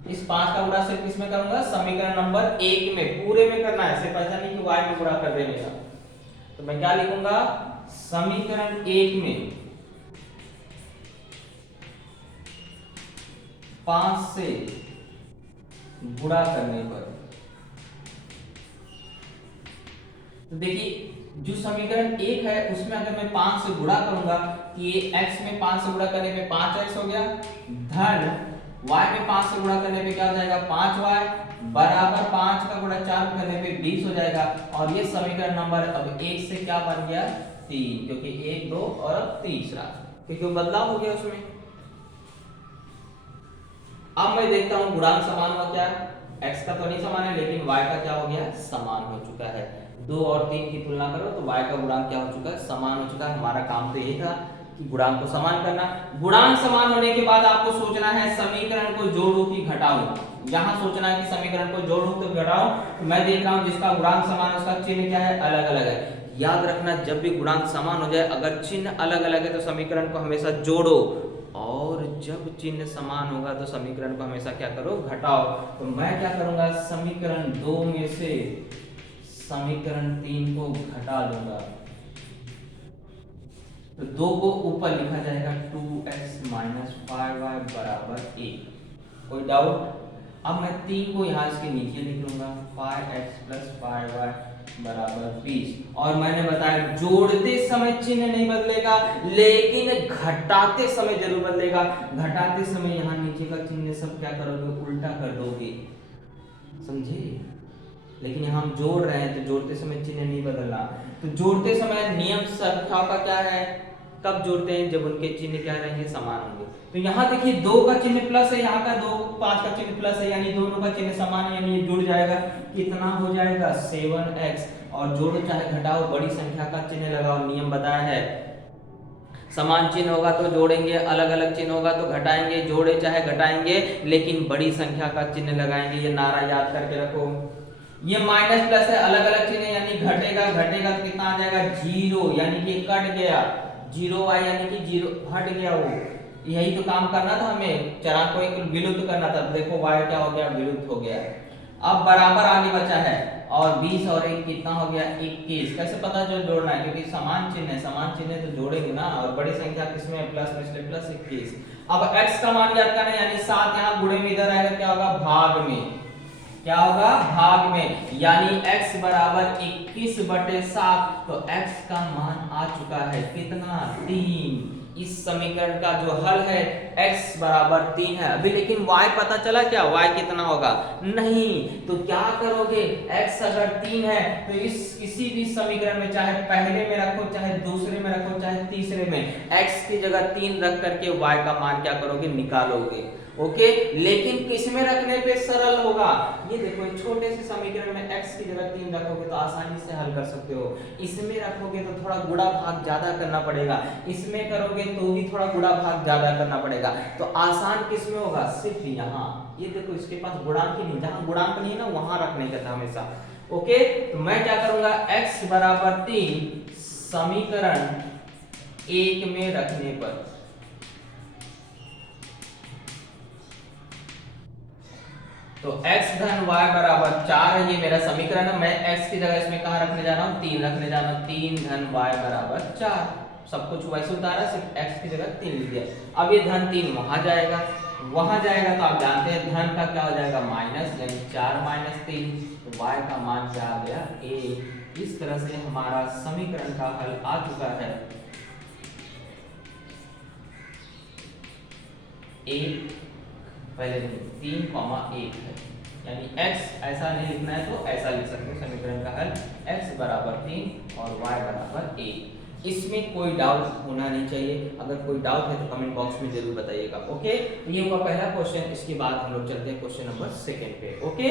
इस 5 का गुणा सिर्फ इसमें करूंगा, समीकरण नंबर 1 में, पूरे में करना है, सिर्फ ऐसा नहीं कि y में गुणा कर देने का। तो मैं क्या लिखूंगा, समीकरण 1 में 5 से गुणा करने पर, तो देखिए जो समीकरण 1 है उसमें अगर मैं 5 से गुणा करूंगा कि ये x में 5 से गुणा करने पे 5x हो गया, धन y में 5 से गुणा करने पे क्या हो जाएगा, 5y बराबर 5 का गुणा 4 करने पे 20 हो जाएगा। और ये समीकरण नंबर अब 1 से क्या बन गया, 3, क्योंकि 1 2 और अब तीसरा, क्योंकि बदलाव हो गया उसमें। अब मैं देखता हूं गुणांक समान हुआ क्या, x का तो नहीं समान है लेकिन y का क्या हो गया, समान हो चुका है। 2 और 3 की तुलना करो तो y का गुणांक क्या हो चुका है, समान हो चुका है। हमारा काम तो यही था कि गुणांक को समान करना। गुणांक समान होने के बाद आपको सोचना है समीकरण को जोड़ूं कि घटाऊं। यहाँ सोचना है कि समीकरण को जोड़ूं तो घटाऊं। तो मैं देख रहा हूं जिसका गुणांक समान है उसका चिन्ह क्या है, अलग अलग है। याद रखना जब भी गुणांक समान हो जाए, अगर चिन्ह अलग अलग है तो समीकरण को हमेशा जोड़ो, और जब चिन्ह समान होगा तो समीकरण को हमेशा क्या करो, घटाओ। तो मैं क्या करूंगा, समीकरण 2 में से समीकरण 3 को घटा दूंगा। तो 2 को ऊपर लिखा जाएगा 2x माइनस 5y बराबर 1। कोई डाउट? अब मैं 3 को यहाँ इसके नीचे लिख लूंगा, 5x प्लस 5y बराबर 20। और मैंने बताया जोड़ते समय चिन्ह नहीं बदलेगा, लेकिन घटाते समय जरूर बदलेगा। घटाते समय यहाँ नीचे का चिन्ह सब क्या करोगे, उल्टा कर दोगे, समझे? लेकिन यहाँ हम जोड़ रहे हैं तो जोड़ते समय चिन्ह नहीं बदलना। तो जोड़ते समय नियम संख्याओं का क्या है, कब जोड़ते हैं, जब उनके चिन्ह क्या रहेंगे, समान होंगे। तो यहाँ देखिए 2 का चिन्ह प्लस है, यहाँ का 2 5 का चिन्ह प्लस है, यानी दोनों का चिन्ह समान है, यानी ये जुड़ जाएगा। कितना हो जाएगा, 7x। और जोड़ो चाहे घटाओ, बड़ी संख्या का चिन्ह लगाओ, नियम बताया है। समान चिन्ह होगा तो जोड़ेंगे, अलग अलग चिन्ह होगा तो घटाएंगे, जोड़े चाहे घटाएंगे लेकिन बड़ी संख्या का चिन्ह लगाएंगे। ये नारा याद करके रखो। ये माइनस प्लस है, अलग अलग चिन्ह यानी घटेगा, घटेगा तो कितना आ जाएगा, 0, यानी कि कट गया। 0y यानी कि 0 हट गया। वो यही तो काम करना था हमें, चरांक को एक विलुप्त करना था। देखो y क्या हो गया, विलुप्त हो गया। अब बराबर आगे बचा है, और 20 और 1 कितना हो गया, 21। कैसे पता चल जोड़ना है, क्योंकि समान चिन्ह है, समान चिन्ह तो जोड़ेंगे ना। और बड़ी संख्या किसमें है, प्लस में, इसलिए प्लस 21। अब x का मान ज्ञात करना है, यानी 7 यहाँ गुणे में इधर आएगा, क्या होगा, भाग में। क्या होगा, भाग में, यानी x बराबर 21/7। तो x का मान आ चुका है कितना, 3। इस समीकरण का जो हल है x बराबर 3 है। अभी लेकिन y पता चला क्या, y कितना होगा, नहीं। तो क्या करोगे, x अगर 3 है तो इस किसी भी समीकरण में, चाहे पहले में रखो, चाहे दूसरे में रखो, चाहे तीसरे में, x की जगह 3 रख करके y का मान क्या करोगे, निकालोगे। ओके, लेकिन किसमें रखने पे सरल होगा, ये देखो एक छोटे से समीकरण में x की जगह 3 रखोगे तो आसानी से हल कर सकते हो। इसमें रखोगे तो थोड़ा गुणा भाग ज्यादा करना पड़ेगा, इसमें करोगे तो भी थोड़ा गुणा भाग ज्यादा करना पड़ेगा। तो आसान किसमें होगा, सिर्फ यहाँ। ये देखो इसके पास गुणांक ही नहीं, जहां गुणांक नहीं है ना वहां रखने का था हमेशा। ओके, तो मैं क्या करूंगा, x बराबर 3 समीकरण 1 में रखने पर, तो x धन y बराबर 4 है, ये मेरा समीकरण है। मैं x की जगह इसमें कहां रखने जा रहा हूं, 3 रखने जा रहा हूं। 3 धन y बराबर 4, सब कुछ वैसे उतारा, सिर्फ x की जगह 3 लिख दिया। अब ये धन 3 वहां जाएगा, वहां जाएगा तो आप जानते हैं धन का क्या हो जाएगा, माइनस, यानी 4 माइनस 3। तो y का मान क्या आ गया, 1। इस तरह से हमारा समीकरण का हल आ चुका है। 1 पहले 3,1 है, यानी x ऐसा नहीं लिखना है तो ऐसा लिख सकते हैं। समीकरण का हल x बराबर 3 और y बराबर 1। इसमें कोई डाउट होना नहीं चाहिए, अगर कोई डाउट है तो कमेंट बॉक्स में जरूर बताइएगा। ओके, तो ये हुआ पहला क्वेश्चन। इसके बाद हम लोग चलते हैं क्वेश्चन नंबर 2 पे। ओके,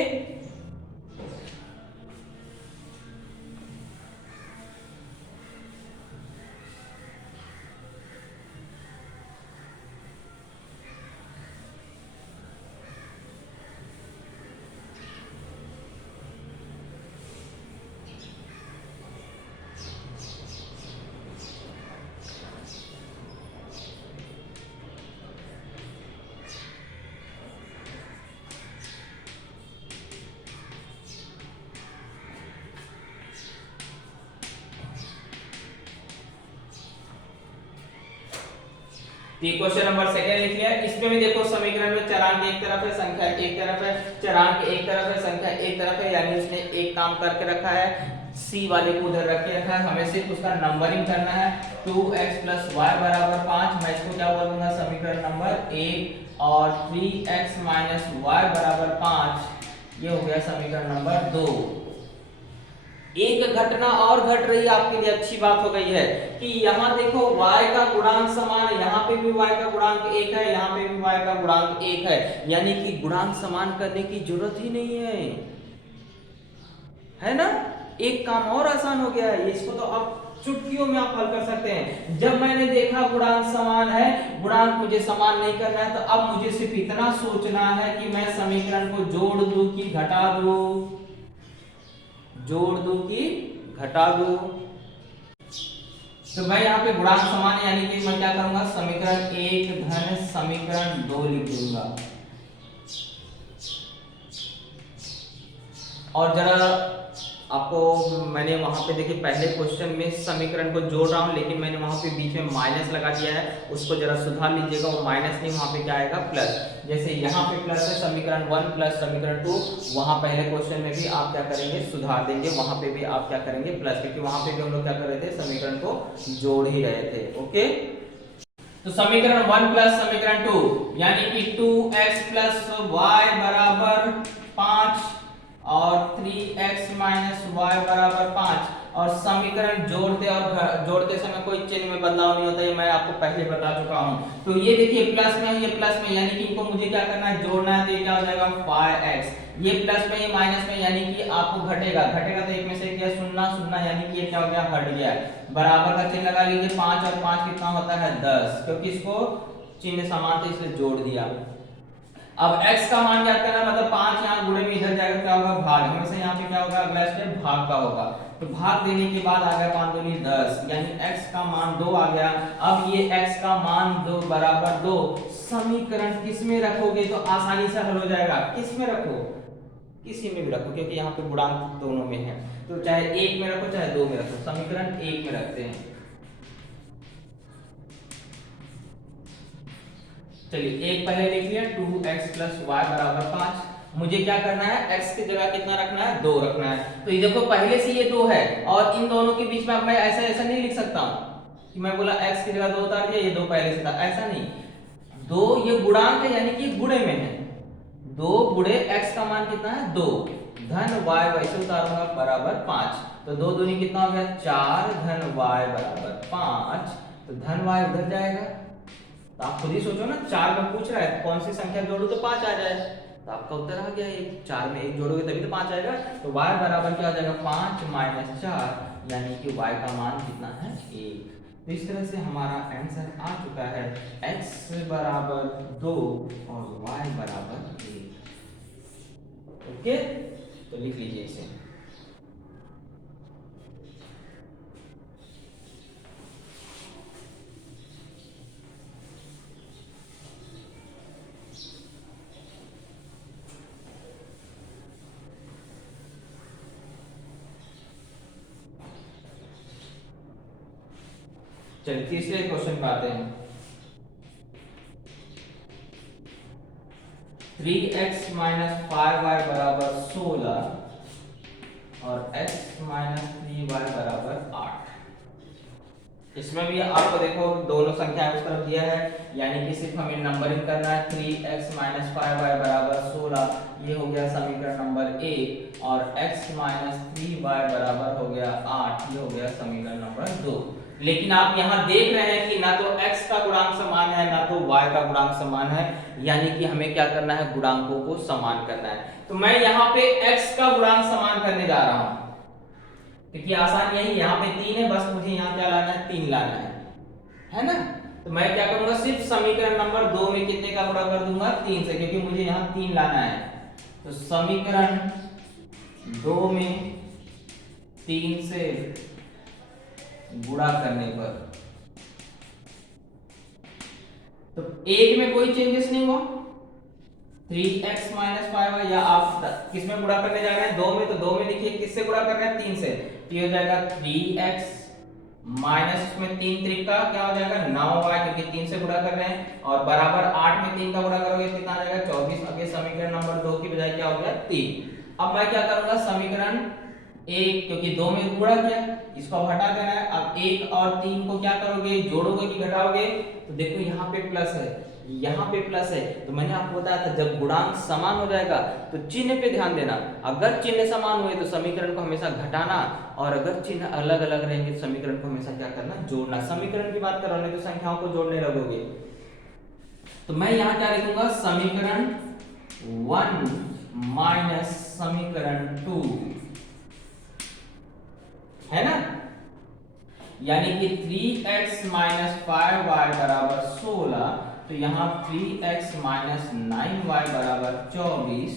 ये क्वेश्चन नंबर 2 लिख लिया। इसमें भी देखो समीकरण में चरांक एक तरफ है, संख्या एक तरफ है, चरांक एक तरफ है, संख्या एक तरफ है, यानी उसने एक काम करके रखा है, c वाले को उधर रख के रखा है। हमें सिर्फ उसका नंबरिंग करना है। 2x प्लस y बराबर 5, मैं इसको क्या बोल दूंगा, समीकरण नंबर 1। और 3x माइनस y बराबर 5, ये हो गया समीकरण नंबर 2। एक घटना और घट रही है आपके लिए, अच्छी बात हो गई है कि यहाँ देखो y का गुणांक समान है, यहाँ पे भी y का गुणांक 1 है, यहाँ पे भी y का गुणांक 1 है, यानी कि गुणांक समान करने की जरूरत ही नहीं है ना। एक काम और आसान हो गया है, इसको तो आप चुटकियों में आप हल कर सकते हैं। जब मैंने देखा गुणांक समान है, गुणांक मुझे समान नहीं करना है, तो अब मुझे सिर्फ इतना सोचना है कि मैं समीकरण को जोड़ दूं कि घटा दूं, जोड़ दूं कि घटा दूं। तो मैं यहाँ पे गुणांक समान है यानी कि मैं क्या करूंगा, समीकरण 1 धन समीकरण 2 लिख दूंगा। और जरा आपको मैंने वहां पे देखिए पहले क्वेश्चन में समीकरण को जोड़ रहा हूं, लेकिन मैंने वहां पे बीच में माइनस लगा दिया है, उसको जरा सुधार लीजिएगा। वो माइनस नहीं, वहां पे क्या आएगा, प्लस। जैसे यहाँ पे प्लस है समीकरण 1 प्लस समीकरण 2, वहां पहले क्वेश्चन में भी आप क्या करेंगे, सुधार देंगे, वहां पे भी आप क्या करेंगे, प्लस, क्योंकि वहां पे भी हम लोग क्या कर रहे थे, समीकरण को जोड़ ही रहे थे। ओके, तो समीकरण 1 प्लस समीकरण 2 यानी कि 2x प्लस y बराबर 5 और 3x माइनस y बराबर 5, और समीकरण जोड़ते समय कोई चिन्ह में बदलाव नहीं होता, ये मैं आपको पहले बता चुका हूं। तो ये देखिए प्लस में, ये प्लस में, यानी कि इनको मुझे क्या करना है, जोड़ना है। तो ये क्या हो जाएगा 5x, ये प्लस में, ये माइनस में, यानी कि आपको घटेगा तो एक में से क्या, सुन्ना सुन्ना, यानी कि ये क्या हो गया, हट गया। बराबर का चिन्ह लगा लीजिए, 5 और 5 कितना होता है 10, क्योंकि इसको चिन्ह समान थे इसलिए जोड़ दिया। अब x का मान ज्ञात करना, मतलब 5 यहाँ गुणे में इधर जाएगा, क्या होगा, भाग, हमेशा यहाँ पे क्या होगा, अगला स्टेप भाग का होगा। तो भाग देने के बाद आ गया 5 दूनी 10, यानी x का मान 2 आ गया। अब ये x का मान 2 बराबर 2 समीकरण किस में रखोगे तो आसानी से हल हो जाएगा, किस में रखो, किसी में भी रखो, क्योंकि यहाँ पे गुणांक दोनों में है, तो चाहे 1 में रखो चाहे 2 में रखो, समीकरण 1 में रखते हैं। चलिए एक पहले लिख लिया, 2x प्लस वाई बराबर 5। मुझे क्या करना है, x की जगह कितना रखना है, 2 रखना है। तो ये देखो पहले से ये 2 है, और इन दोनों के बीच में अब मैं ऐसा ऐसा नहीं लिख सकता हूं कि मैं बोला x की जगह 2 उतार दिया, ये 2 पहले से था, ऐसा नहीं। 2 ये गुणांक है, यानी कि गुणे में है, 2 गुणे x का मान कितना है 2, धन y वैसे उतारूंगा बराबर 5, तो 2 दूनी कितना हो गया 4, धन y बराबर 5, तो धन y उधर जाएगा। तो आप खुद ही सोचो ना, 4 में पूछ रहा है कौन सी संख्या जोड़ू तो 5 आ जाए, तो आपका उत्तर आ गया 1, 4 में 1 जोड़ोगे तभी तो 5 आएगा। तो y बराबर क्या हो जाएगा 5 माइनस 4, यानी कि y का मान कितना है 1। तो इस तरह से हमारा आंसर आ चुका है, x बराबर 2 और y बराबर 1। ओके, तो लिख लीजिए इसे। चलिए तीसरे क्वेश्चन पे आते हैं। 3x माइनस 5y बराबर 16 और x माइनस 3y बराबर 8। इसमें भी आपको देखो दोनों संख्याएं उस तरफ दिया है, यानी कि सिर्फ हमें नंबरिंग करना है। 3x माइनस 5y बराबर 16, ये हो गया समीकरण नंबर 1, और x माइनस 3y बराबर हो गया 8, ये हो गया समीकरण नंबर 2। लेकिन आप यहाँ देख रहे हैं कि ना तो x का गुणांक समान है ना तो y का गुणांक समान है, यानी कि हमें क्या करना है, गुणांकों को समान करना है। तो मैं यहाँ पे x का गुणांक समान करने जा रहा हूं, क्योंकि आसान यही, यहाँ पे 3 है, बस मुझे यहाँ क्या लाना है, 3 लाना है ना। तो मैं क्या करूंगा, सिर्फ समीकरण नंबर 2 में कितने का गुणा कर दूंगा, 3 से, क्योंकि मुझे यहाँ 3 लाना है। तो समीकरण 2 में 3 से गुणा करने पर, तो 1 में कोई चेंजेस नहीं हुआ, 3x माइनस 5y, या आप किस में गुणा करने जा रहे हैं, 2 में, तो 2 में लिखिए किससे गुणा कर रहे हैं, 3 से, तो ये हो जाएगा 3x माइनस में 3 त्रिका क्या हो जाएगा 9y, क्योंकि 3 से गुणा कर रहे हैं, और बराबर 8 में 3 का गुणा करोगे कितना आ जाएगा 24। अब ये समीकरण नंबर 2 की बजाय क्या हो गया 3। अब मैं क्या करूंगा, समीकरण 1, क्योंकि 2 में गुणा किया, इसको अब हटा देना है। अब 1 और 3 को क्या करोगे, जोड़ोगे कि घटाओगे, तो देखो यहाँ पे प्लस है, यहाँ पे प्लस है, तो मैंने आपको बताया था जब गुणांक समान हो जाएगा तो चिन्ह पे ध्यान देना। अगर चिन्ह समान हुए तो समीकरण को हमेशा घटाना, और अगर चिन्ह अलग अलग रहेंगे तो समीकरण को हमेशा क्या करना, जोड़ना। समीकरण की बात कर रहा हूं, नहीं तो संख्याओं को जोड़ने लगोगे। तो मैं यहाँ क्या लिखूंगा, समीकरण 1 माइनस समीकरण 2 है ना, यानी कि 3x माइनस 5y बराबर 16, तो यहाँ 3x माइनस 9y बराबर 24।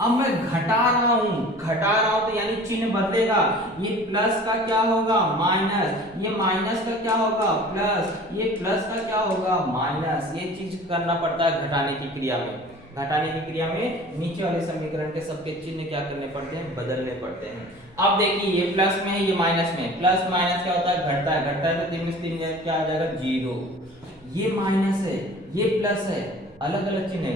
अब मैं घटा रहा हूं तो यानी चिन्ह बदलेगा, ये प्लस का क्या होगा माइनस, ये माइनस का क्या होगा प्लस, ये प्लस का क्या होगा माइनस। ये चीज करना पड़ता है घटाने की क्रिया में। घटाने की क्रिया में नीचे वाले समीकरण के सबके चिन्ह क्या करने पड़ते हैं, बदलने पड़ते हैं। अब देखिए ये प्लस में है, ये माइनस में है, प्लस माइनस क्या होता है, घटता है तो 3 में 3 क्या आ जाएगा 0। ये माइनस है, ये प्लस है, अलग अलग चिन्ह है,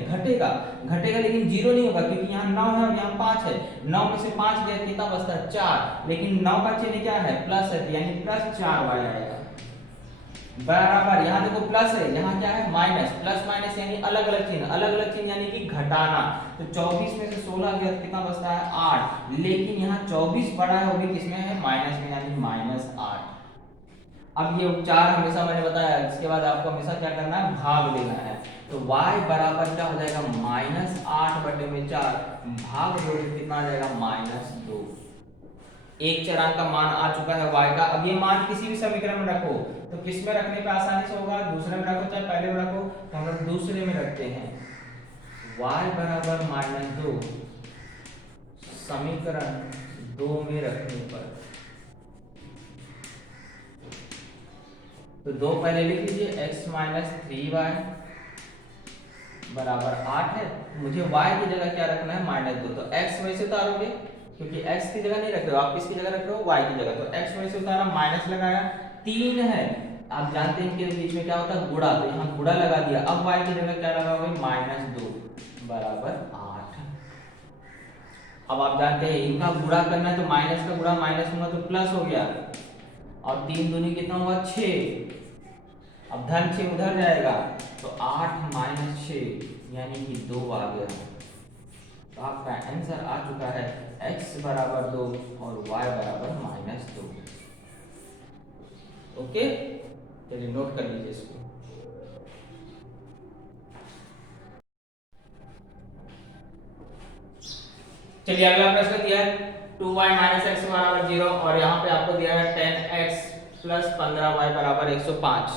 घटेगा लेकिन 0 नहीं होगा, क्योंकि यहाँ 9 है और यहाँ 5 है। 9 में से 5 गया कितना बचता है 4, लेकिन 9 का चिन्ह क्या है प्लस है, यानी प्लस 4y आएगा बराबर। यहाँ देखो प्लस है, यहाँ क्या है माइनस, प्लस माइनस यानी अलग अलग चिन्ह यानी कि घटाना। तो 24 में से 16 गया कितना बचता है 8, लेकिन यहाँ 24 बड़ा है वो भी किसमें है माइनस में, यानी -8। अब ये 4 हमेशा मैंने बताया, इसके बाद आपको हमेशा क्या करना है भाग देना है। तो y बराबर क्या हो जाएगा -8/4 भाग 2 कितना आ जाएगा -2। एक चरांक का मान आ चुका है y का। अब ये मान किसी भी समीकरण में रखो तो किस में रखने पे आसानी से होगा, दूसरे में रखो चाहे पहले में रखो, तो हम लोग दूसरे में रखते हैं। y बराबर -2 समीकरण 2 में रखने पर, तो 2 पहले लिख लीजिए, x माइनस 3y बराबर 8 है। मुझे y की जगह क्या रखना है -2, तो x में से उतारोगे, क्योंकि x की जगह नहीं रख रहे हो आप, किसकी जगह रख रहे हो y की जगह, तो x में से उतारा माइनस लगाया, 3 है, आप जानते हैं इनके बीच में क्या होता है गुणा, तो यहाँ गुणा लगा दिया। अब y की जगह क्या लगाओगे -2 बराबर 8। अब आप जानते हैं इनका गुणा करना है तो माइनस का गुणा माइनस होगा तो प्लस हो गया, और 3 दूनी कितना हुआ 6, अब धन 6 उधर जाएगा तो 8 - 6 यानी कि 2 आ गया। तो आपका आंसर आ चुका है x बराबर 2 और y बराबर -2। ओके, चलिए नोट कर लीजिए इसको। चलिए अगला प्रश्न दिया है 2y - x बराबर 0 और यहाँ पे आपको दिया है 10x + 15y बराबर 105।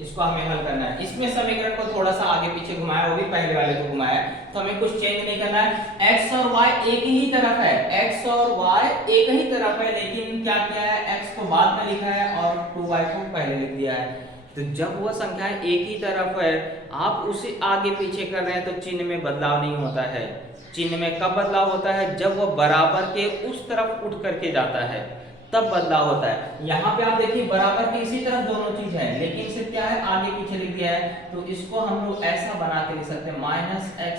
इसको हमें हल करना है। इसमें समीकरण को थोड़ा सा आगे पीछे घुमाया, वो भी पहले वाले को घुमाया, तो हमें कुछ चेंज नहीं करना है। x और y एक ही तरफ है, x और y एक ही तरफ है, लेकिन क्या किया है x को बाद में लिखा है और 2y को पहले लिख दिया है। तो जब वह संख्याएं एक ही तरफ है, आप उसे आगे पीछे कर रहे हैं तो चिन्ह में बदलाव नहीं होता है। चिन्ह में कब बदलाव होता है, जब वह बराबर के उस तरफ उठ करके जाता है, तब बदलाव होता है। यहाँ पे आप देखिए बराबर के इसी तरफ दोनों चीज है, लेकिन सिर्फ क्या है आगे पीछे लिख दिया है, तो इसको हम लोग ऐसा बना के लिख सकते हैं -x,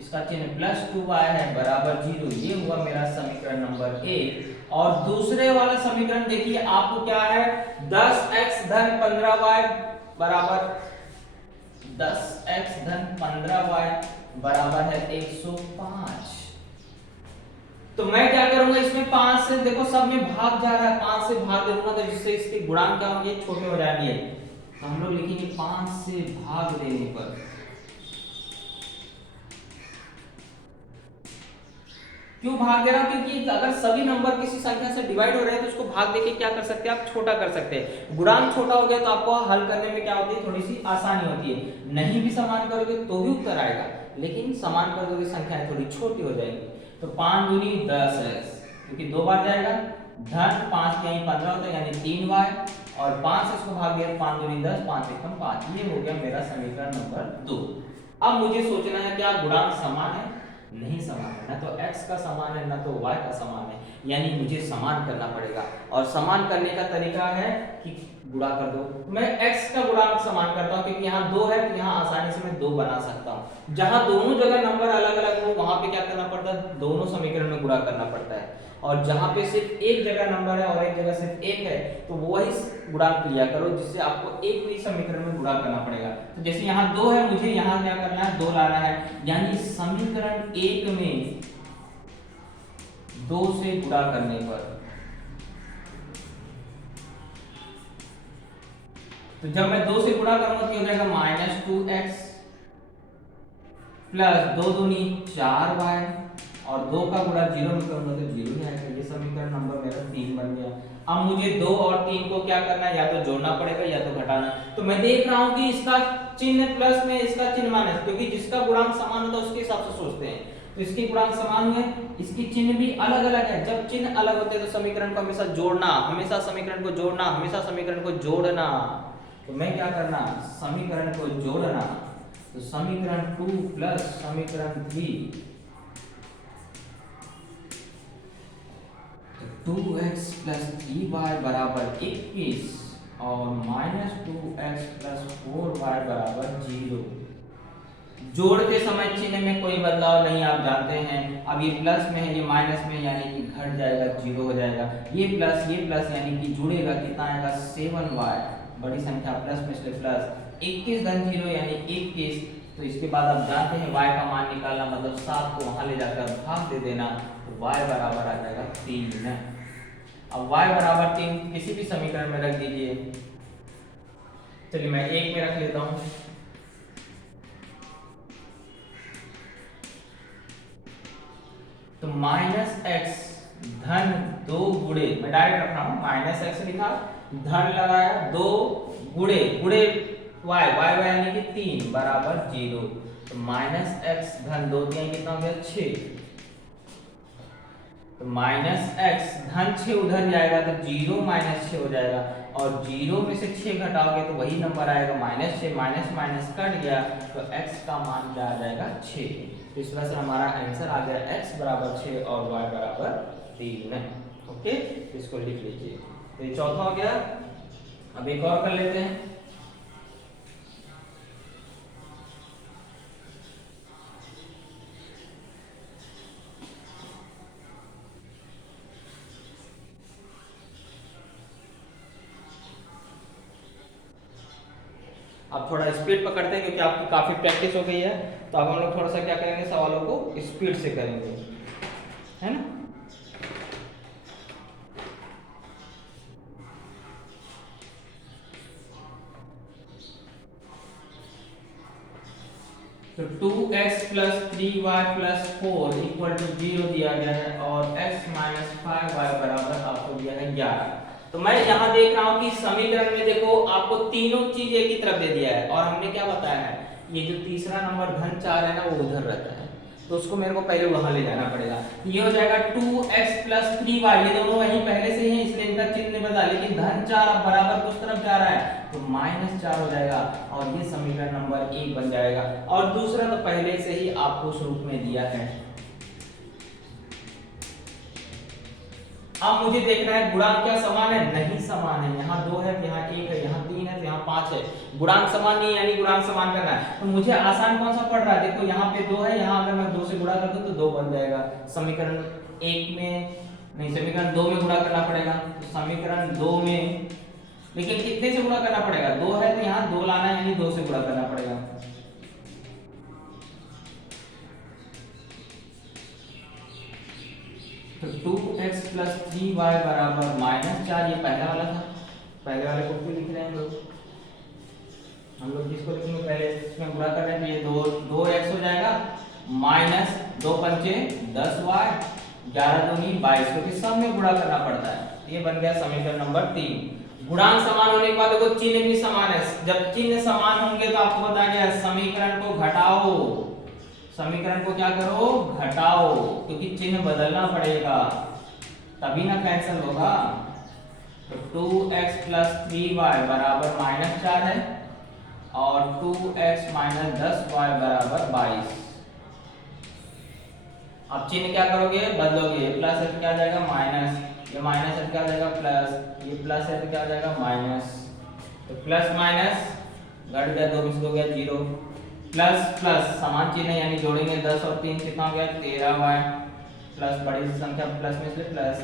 इसका चिन्ह +2y है बराबर 0। ये हुआ मेरा समीकरण नंबर 1। और दूसरे वाला समीकरण देखिए आपको क्या है, 10x धन 15y बराबर 10x धन 15y बराबर है 105। तो मैं क्या करूंगा, इसमें 5 से देखो सब में भाग जा रहा है, 5 से भाग दे दूंगा तो जिससे इसके गुणांक क्या होंगे छोटे हो जाएंगे। तो हम लोग लिखेंगे 5 से भाग देने पर, क्यों भाग दे रहा हूं, क्योंकि अगर सभी नंबर किसी संख्या से डिवाइड हो रहे हैं तो उसको भाग देके क्या कर सकते हैं आप, छोटा कर सकते हैं। गुणांक छोटा हो गया तो आपको हल करने में क्या होती है, थोड़ी सी आसानी होती है। नहीं भी समान करोगे तो भी उत्तर आएगा, लेकिन समान कर दोगे संख्याएं थोड़ी छोटी हो जाएंगी। तो 5 दूनी 10x, क्योंकि 2 बार जाएगा, धन 5 के यहीं 15 होता है यानी 3y, और 5 से इसको भाग दिया 5 दूनी 10, 5 एकम 5। ये हो गया मेरा समीकरण नंबर 2। अब मुझे सोचना है क्या गुणांक समान है, नहीं समान है, ना तो x का समान है ना तो y का समान है, यानी मुझे समान करना पड़ेगा। और समान करने का तरीका है कि गुणा कर दो। मैं x का गुणांक समान करता हूं, क्योंकि यहाँ 2 है तो यहाँ आसानी से मैं 2 बना सकता हूँ। जहां दोनों जगह नंबर अलग अलग हो वहां पे क्या करना पड़ता है, दोनों समीकरण में गुणा करना पड़ता है। और जहां पे सिर्फ एक जगह नंबर है और एक जगह सिर्फ 1 है, तो वही गुणांक लिया करो जिससे आपको एक भी समीकरण में गुणा करना पड़ेगा। तो जैसे यहाँ 2 है, मुझे यहाँ क्या करना है 2 लाना है, यानी समीकरण 1 में 2 से गुणा करने पर, तो जब मैं 2 से गुणा करूंगा तो हो जाएगा -2x प्लस 2 दूनी 4y और 2 का गुणा 0 में करूंगा तो 0 ही आएगा। ये समीकरण नंबर मेरा 3 बन गया। अब मुझे 2 और 3 को क्या करना है, या तो जोड़ना पड़ेगा या तो घटाना। तो मैं देख रहा हूं कि इसका चिन्ह प्लस में, इसका चिन्ह माइनस, क्योंकि जिसका गुणांक समान होता है उसके हिसाब से सोचते हैं। तो इसके गुणांक समान हुए, इसकी चिन्ह भी अलग अलग है। जब चिन्ह अलग होते हैं तो समीकरण को हमेशा जोड़ना, हमेशा समीकरण को जोड़ना, हमेशा समीकरण को जोड़ना। तो मैं क्या करना, समीकरण को जोड़ना। तो समीकरण 2 प्लस समीकरण 3, 2x प्लस 3y बराबर 21 और माइनस 2x प्लस 4y बराबर 0। जोड़ते समय चिन्ह में कोई बदलाव नहीं, आप जानते हैं। अब ये प्लस में है, ये माइनस में, यानी कि घट जाएगा, 0 हो जाएगा। ये प्लस यानी कि जुड़ेगा, कितना आएगा 7y, बड़ी संख्या प्लस में इसलिए प्लस, 21 धन 0 यानी 21। तो इसके बाद आप जानते हैं y का मान निकालना, मतलब 7 को वहां ले जाकर भाग दे देना, तो y बराबर आ जाएगा 3। अब y बराबर 3 किसी भी समीकरण में रख दीजिए। चलिए मैं 1 में रख लेता हूं। तो माइनस एक्स धन 2 गुणे, मैं डायरेक्ट रख रहा हूं, माइनस एक्स लिखा, धन लगाया 2 गुणे y यानी कि 3 बराबर 0। तो माइनस एक्स धन 2 यानी कितना हो गया 6। तो माइनस एक्स धन 6 उधर जाएगा तो 0 माइनस 6 हो जाएगा, और 0 में से 6 घटाओगे तो वही नंबर आएगा -6, माइनस माइनस कट गया तो x का मान क्या आ जाएगा 6। तो इस वजह से हमारा आंसर आ गया x बराबर 6 और y बराबर 3। ओके, इसको लिख लीजिए। तो ये चौथा हो गया। अब एक और कर लेते हैं। अब थोड़ा स्पीड पकड़ते हैं क्योंकि आपकी काफी प्रैक्टिस हो गई है। तो अब हम लोग थोड़ा सा क्या करेंगे, सवालों को स्पीड से करेंगे, है ना। तो 2x plus 3y plus 4 equal to 0 दिया गया है और x माइनस 5y बराबर आपको दिया है 11। तो मैं यहाँ देख रहा हूँ कि समीकरण में देखो आपको तीनों चीज एक ही तरफ दे दिया है, और हमने क्या बताया है, ये जो तीसरा नंबर धन 4 है ना वो उधर रहता है, तो उसको मेरे को पहले वहां ले जाना पड़ेगा। ये हो जाएगा 2x प्लस 3y, ये दोनों वहीं पहले से ही हैं इसलिए इनका चिन्ह नहीं बदला, लेकिन धन 4 अब बराबर कुछ तरफ जा रहा है तो -4 हो जाएगा और ये समीकरण नंबर 1 बन जाएगा। और दूसरा तो पहले से ही आपको उस रूप में दिया है। अब मुझे देखना है गुणांक क्या समान है, नहीं समान है। यहाँ 2 है, यहाँ 1 है, यहाँ 3 है, यहाँ 5 है। गुणांक समान नहीं है यानी गुणांक समान करना है। तो मुझे आसान कौन सा पड़ रहा है, देखो यहाँ पे 2 है, यहाँ अगर मैं 2 से गुणा कर दूं तो 2 बन जाएगा। समीकरण 1 में नहीं, समीकरण 2 में गुणा करना पड़ेगा। तो समीकरण 2 में, लेकिन कितने से गुणा करना पड़ेगा, 2 है तो यहाँ 2 लाना है यानी 2 से गुणा करना पड़ेगा। तो 2x प्लस 3y बराबर -4, ये पहला वाला था, पहले वाले को क्यों लिख रहे हैं हम लोग जिसको लिखेंगे पहले इसमें गुणा कर रहे हैं तो ये 2x हो जाएगा माइनस 2 पंचे 10y, 11 दूनी 22, क्योंकि सब में गुणा करना पड़ता है। ये बन गया समीकरण नंबर 3। गुणांक समान होने के बाद देखो चिन्ह भी समान है। जब चिन्ह समान होंगे तो आपको बताया गया समीकरण को घटाओ, समीकरण को क्या करो, घटाओ, क्योंकि चिन्ह बदलना पड़ेगा तभी ना कैंसिल होगा। तो 2x प्लस 3y बराबर -4 है और 2x माइनस 10y बराबर 22। अब चिन्ह क्या करोगे, बदलोगे, प्लस है तो क्या जाएगा माइनस, ये माइनस है तो क्या जाएगा प्लस, ये प्लस है तो क्या जाएगा माइनस। तो प्लस माइनस घट गया, 2 में से 2 गया 0, प्लस प्लस समान चिन्ह यानी जोड़ेंगे 10 और 3 कितना हो गया 13y, प्लस बड़ी संख्या प्लस में से प्लस,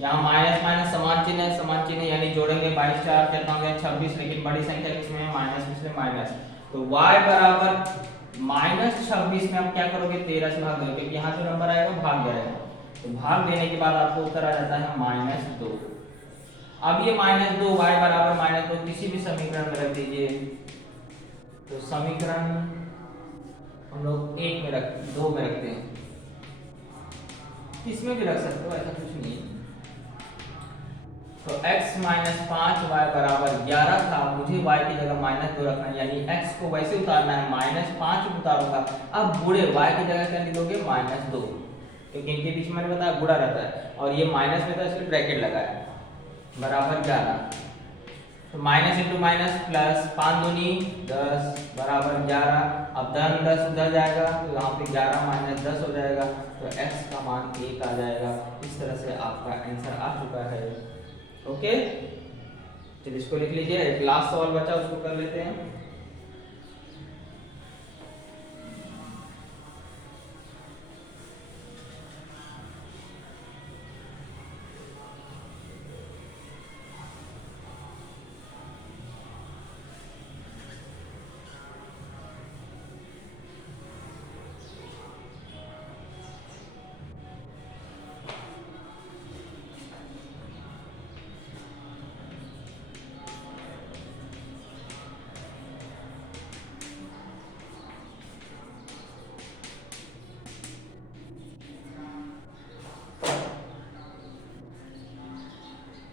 यहाँ माइनस माइनस समान चिन्ह है, समान चिन्ह यानी जोड़ेंगे 22 4 कितना हो गया 26, लेकिन बड़ी संख्या किसमें है माइनस में, इसलिए माइनस। तो y बराबर -26 में आप क्या करोगे 13 से भाग दोगे, क्योंकि यहाँ जो नंबर आएगा भाग जाएगा, तो भाग देने के बाद आपको उत्तर आ जाता है -2। अब ये -2 y बराबर -2 किसी भी समीकरण में रख दीजिए। तो समीकरण हम लोग 2 में रखते हैं। इसमें भी रख सकते हो, ऐसा कुछ नहीं है। तो x माइनस 5y बराबर 11 था, मुझे y की जगह -2 रखना है, यानी x को वैसे उतारना है, -5 उतारूंगा। अब गुणे y की जगह क्या लिखोगे, -2, क्योंकि इनके बीच में मैंने बताया गुणा रहता है और ये माइनस में था इसलिए ब्रैकेट लगाया, बराबर 11। तो माइनस इंटू माइनस प्लस, 5 दूनी 10 बराबर 11। अब धन 10 उधर जाएगा तो यहाँ पे 11 माइनस 10 हो जाएगा, तो x का मान 1 आ जाएगा। इस तरह से आपका आंसर आ चुका है। ओके, चलिए इसको लिख लीजिए। एक लास्ट सवाल बचा, उसको कर लेते हैं।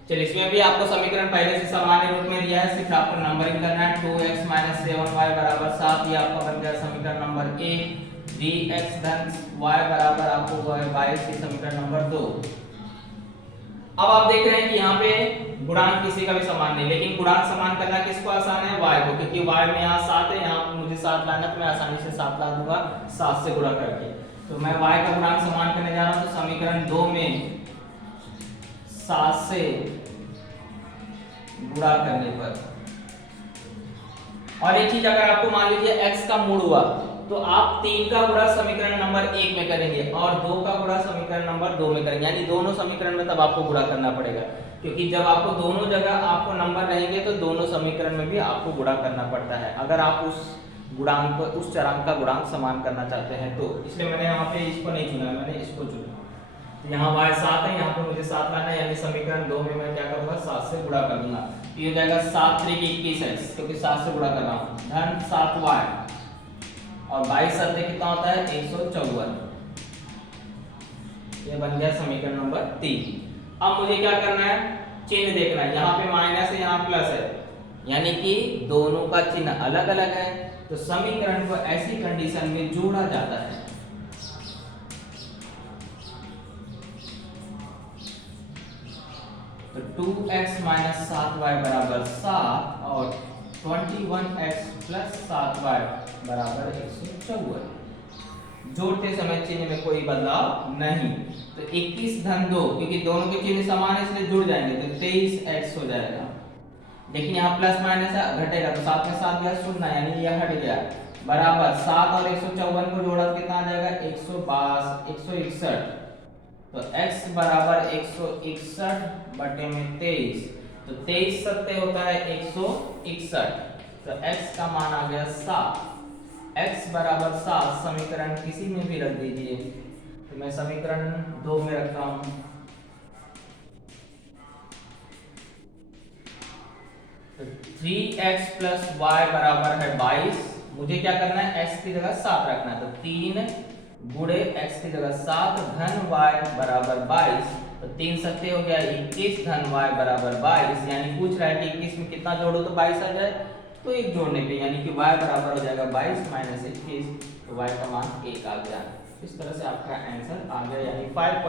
चलिए इसमें भी आपको समीकरण पहले से सामान्य रूप में दिया है, सिर्फ आपको नंबरिंग करना है। 2x - 7y बराबर 7, ये आपका बन गया समीकरण नंबर 1। dx धन y बराबर आपको वो है 22, ये समीकरण नंबर 2। अब आप देख रहे हैं कि यहाँ पे गुणांक किसी का भी समान नहीं, लेकिन गुणांक समान करना किसको आसान है, y को, क्योंकि y में यहाँ 7 है, यहाँ मुझे 7 लाना है, तो मैं आसानी से 7 ला दूंगा 7 से गुणा करके। तो मैं y का गुणांक समान करने जा रहा हूँ, तो समीकरण 2 में 7 से गुणा करने पर, और एक चीज अगर आपको मान लीजिए x का मूल हुआ तो आप 3 का गुणा समीकरण नंबर 1 में करेंगे और 2 का गुणा समीकरण नंबर 2 में करेंगे, यानी दोनों समीकरण में तब आपको गुणा करना पड़ेगा, क्योंकि जब आपको दोनों जगह आपको नंबर रहेंगे तो दोनों समीकरण में भी आपको गुणा करना पड़ता है, अगर आप उस गुणांक उस चरांक का गुणांक समान करना चाहते हैं तो। इसलिए मैंने यहाँ पे इसको नहीं चुना, मैंने इसको चुना। यहाँ y 7 है, यहाँ पे मुझे 7 लाना है, यानी समीकरण 2 में मैं क्या करूंगा, 7 से गुणा कर दूंगा। ये हो जाएगा 7 3 21x, क्योंकि 7 से गुणा कर रहा हूँ, धन 7y और 22 7 कितना होता है, 154। ये बन गया समीकरण नंबर 3। अब मुझे क्या करना है, चिन्ह देखना है, यहाँ पे माइनस है, यहाँ प्लस है, यानी कि दोनों का चिन्ह अलग अलग है, तो समीकरण को ऐसी कंडीशन में जोड़ा जाता है। तो 2x - 7y बराबर 7 और 21x + 7y बराबर 154। जोड़ते समय चिन्ह में कोई बदलाव नहीं, तो 21 धन 2, क्योंकि दोनों के चिन्ह समान है इसलिए जुड़ जाएंगे, तो 23x हो जाएगा। लेकिन यहाँ प्लस माइनस घटेगा, तो 7 में 7 गया 0, यानी यह हट गया, बराबर 7 और 154 को जोड़ा तो कितना आ जाएगा, 161। तो x बराबर 161 बटे में 23, तो 23 सत्ते होता है 161, तो x का मान आ गया 7। x बराबर 7 समीकरण किसी में भी रख दीजिए, तो मैं समीकरण 2 में रखता हूं। तो 3x + y बराबर है 22, मुझे क्या करना है, x की जगह 7 रखना है, तो 3 गुणे x की जगह 7 धन y बराबर 22, तो 3 सत्ते हो गया 21 धन y बराबर 22, यानी पूछ रहा है कि 21 में कितना जोड़ो तो 22 आ जाए, तो एक जोड़ने पे यानी कि y बराबर हो जाएगा 22 - 21, तो y का मान 1 आ गया। इस तरह से आपका आंसर आ गया, यानी 5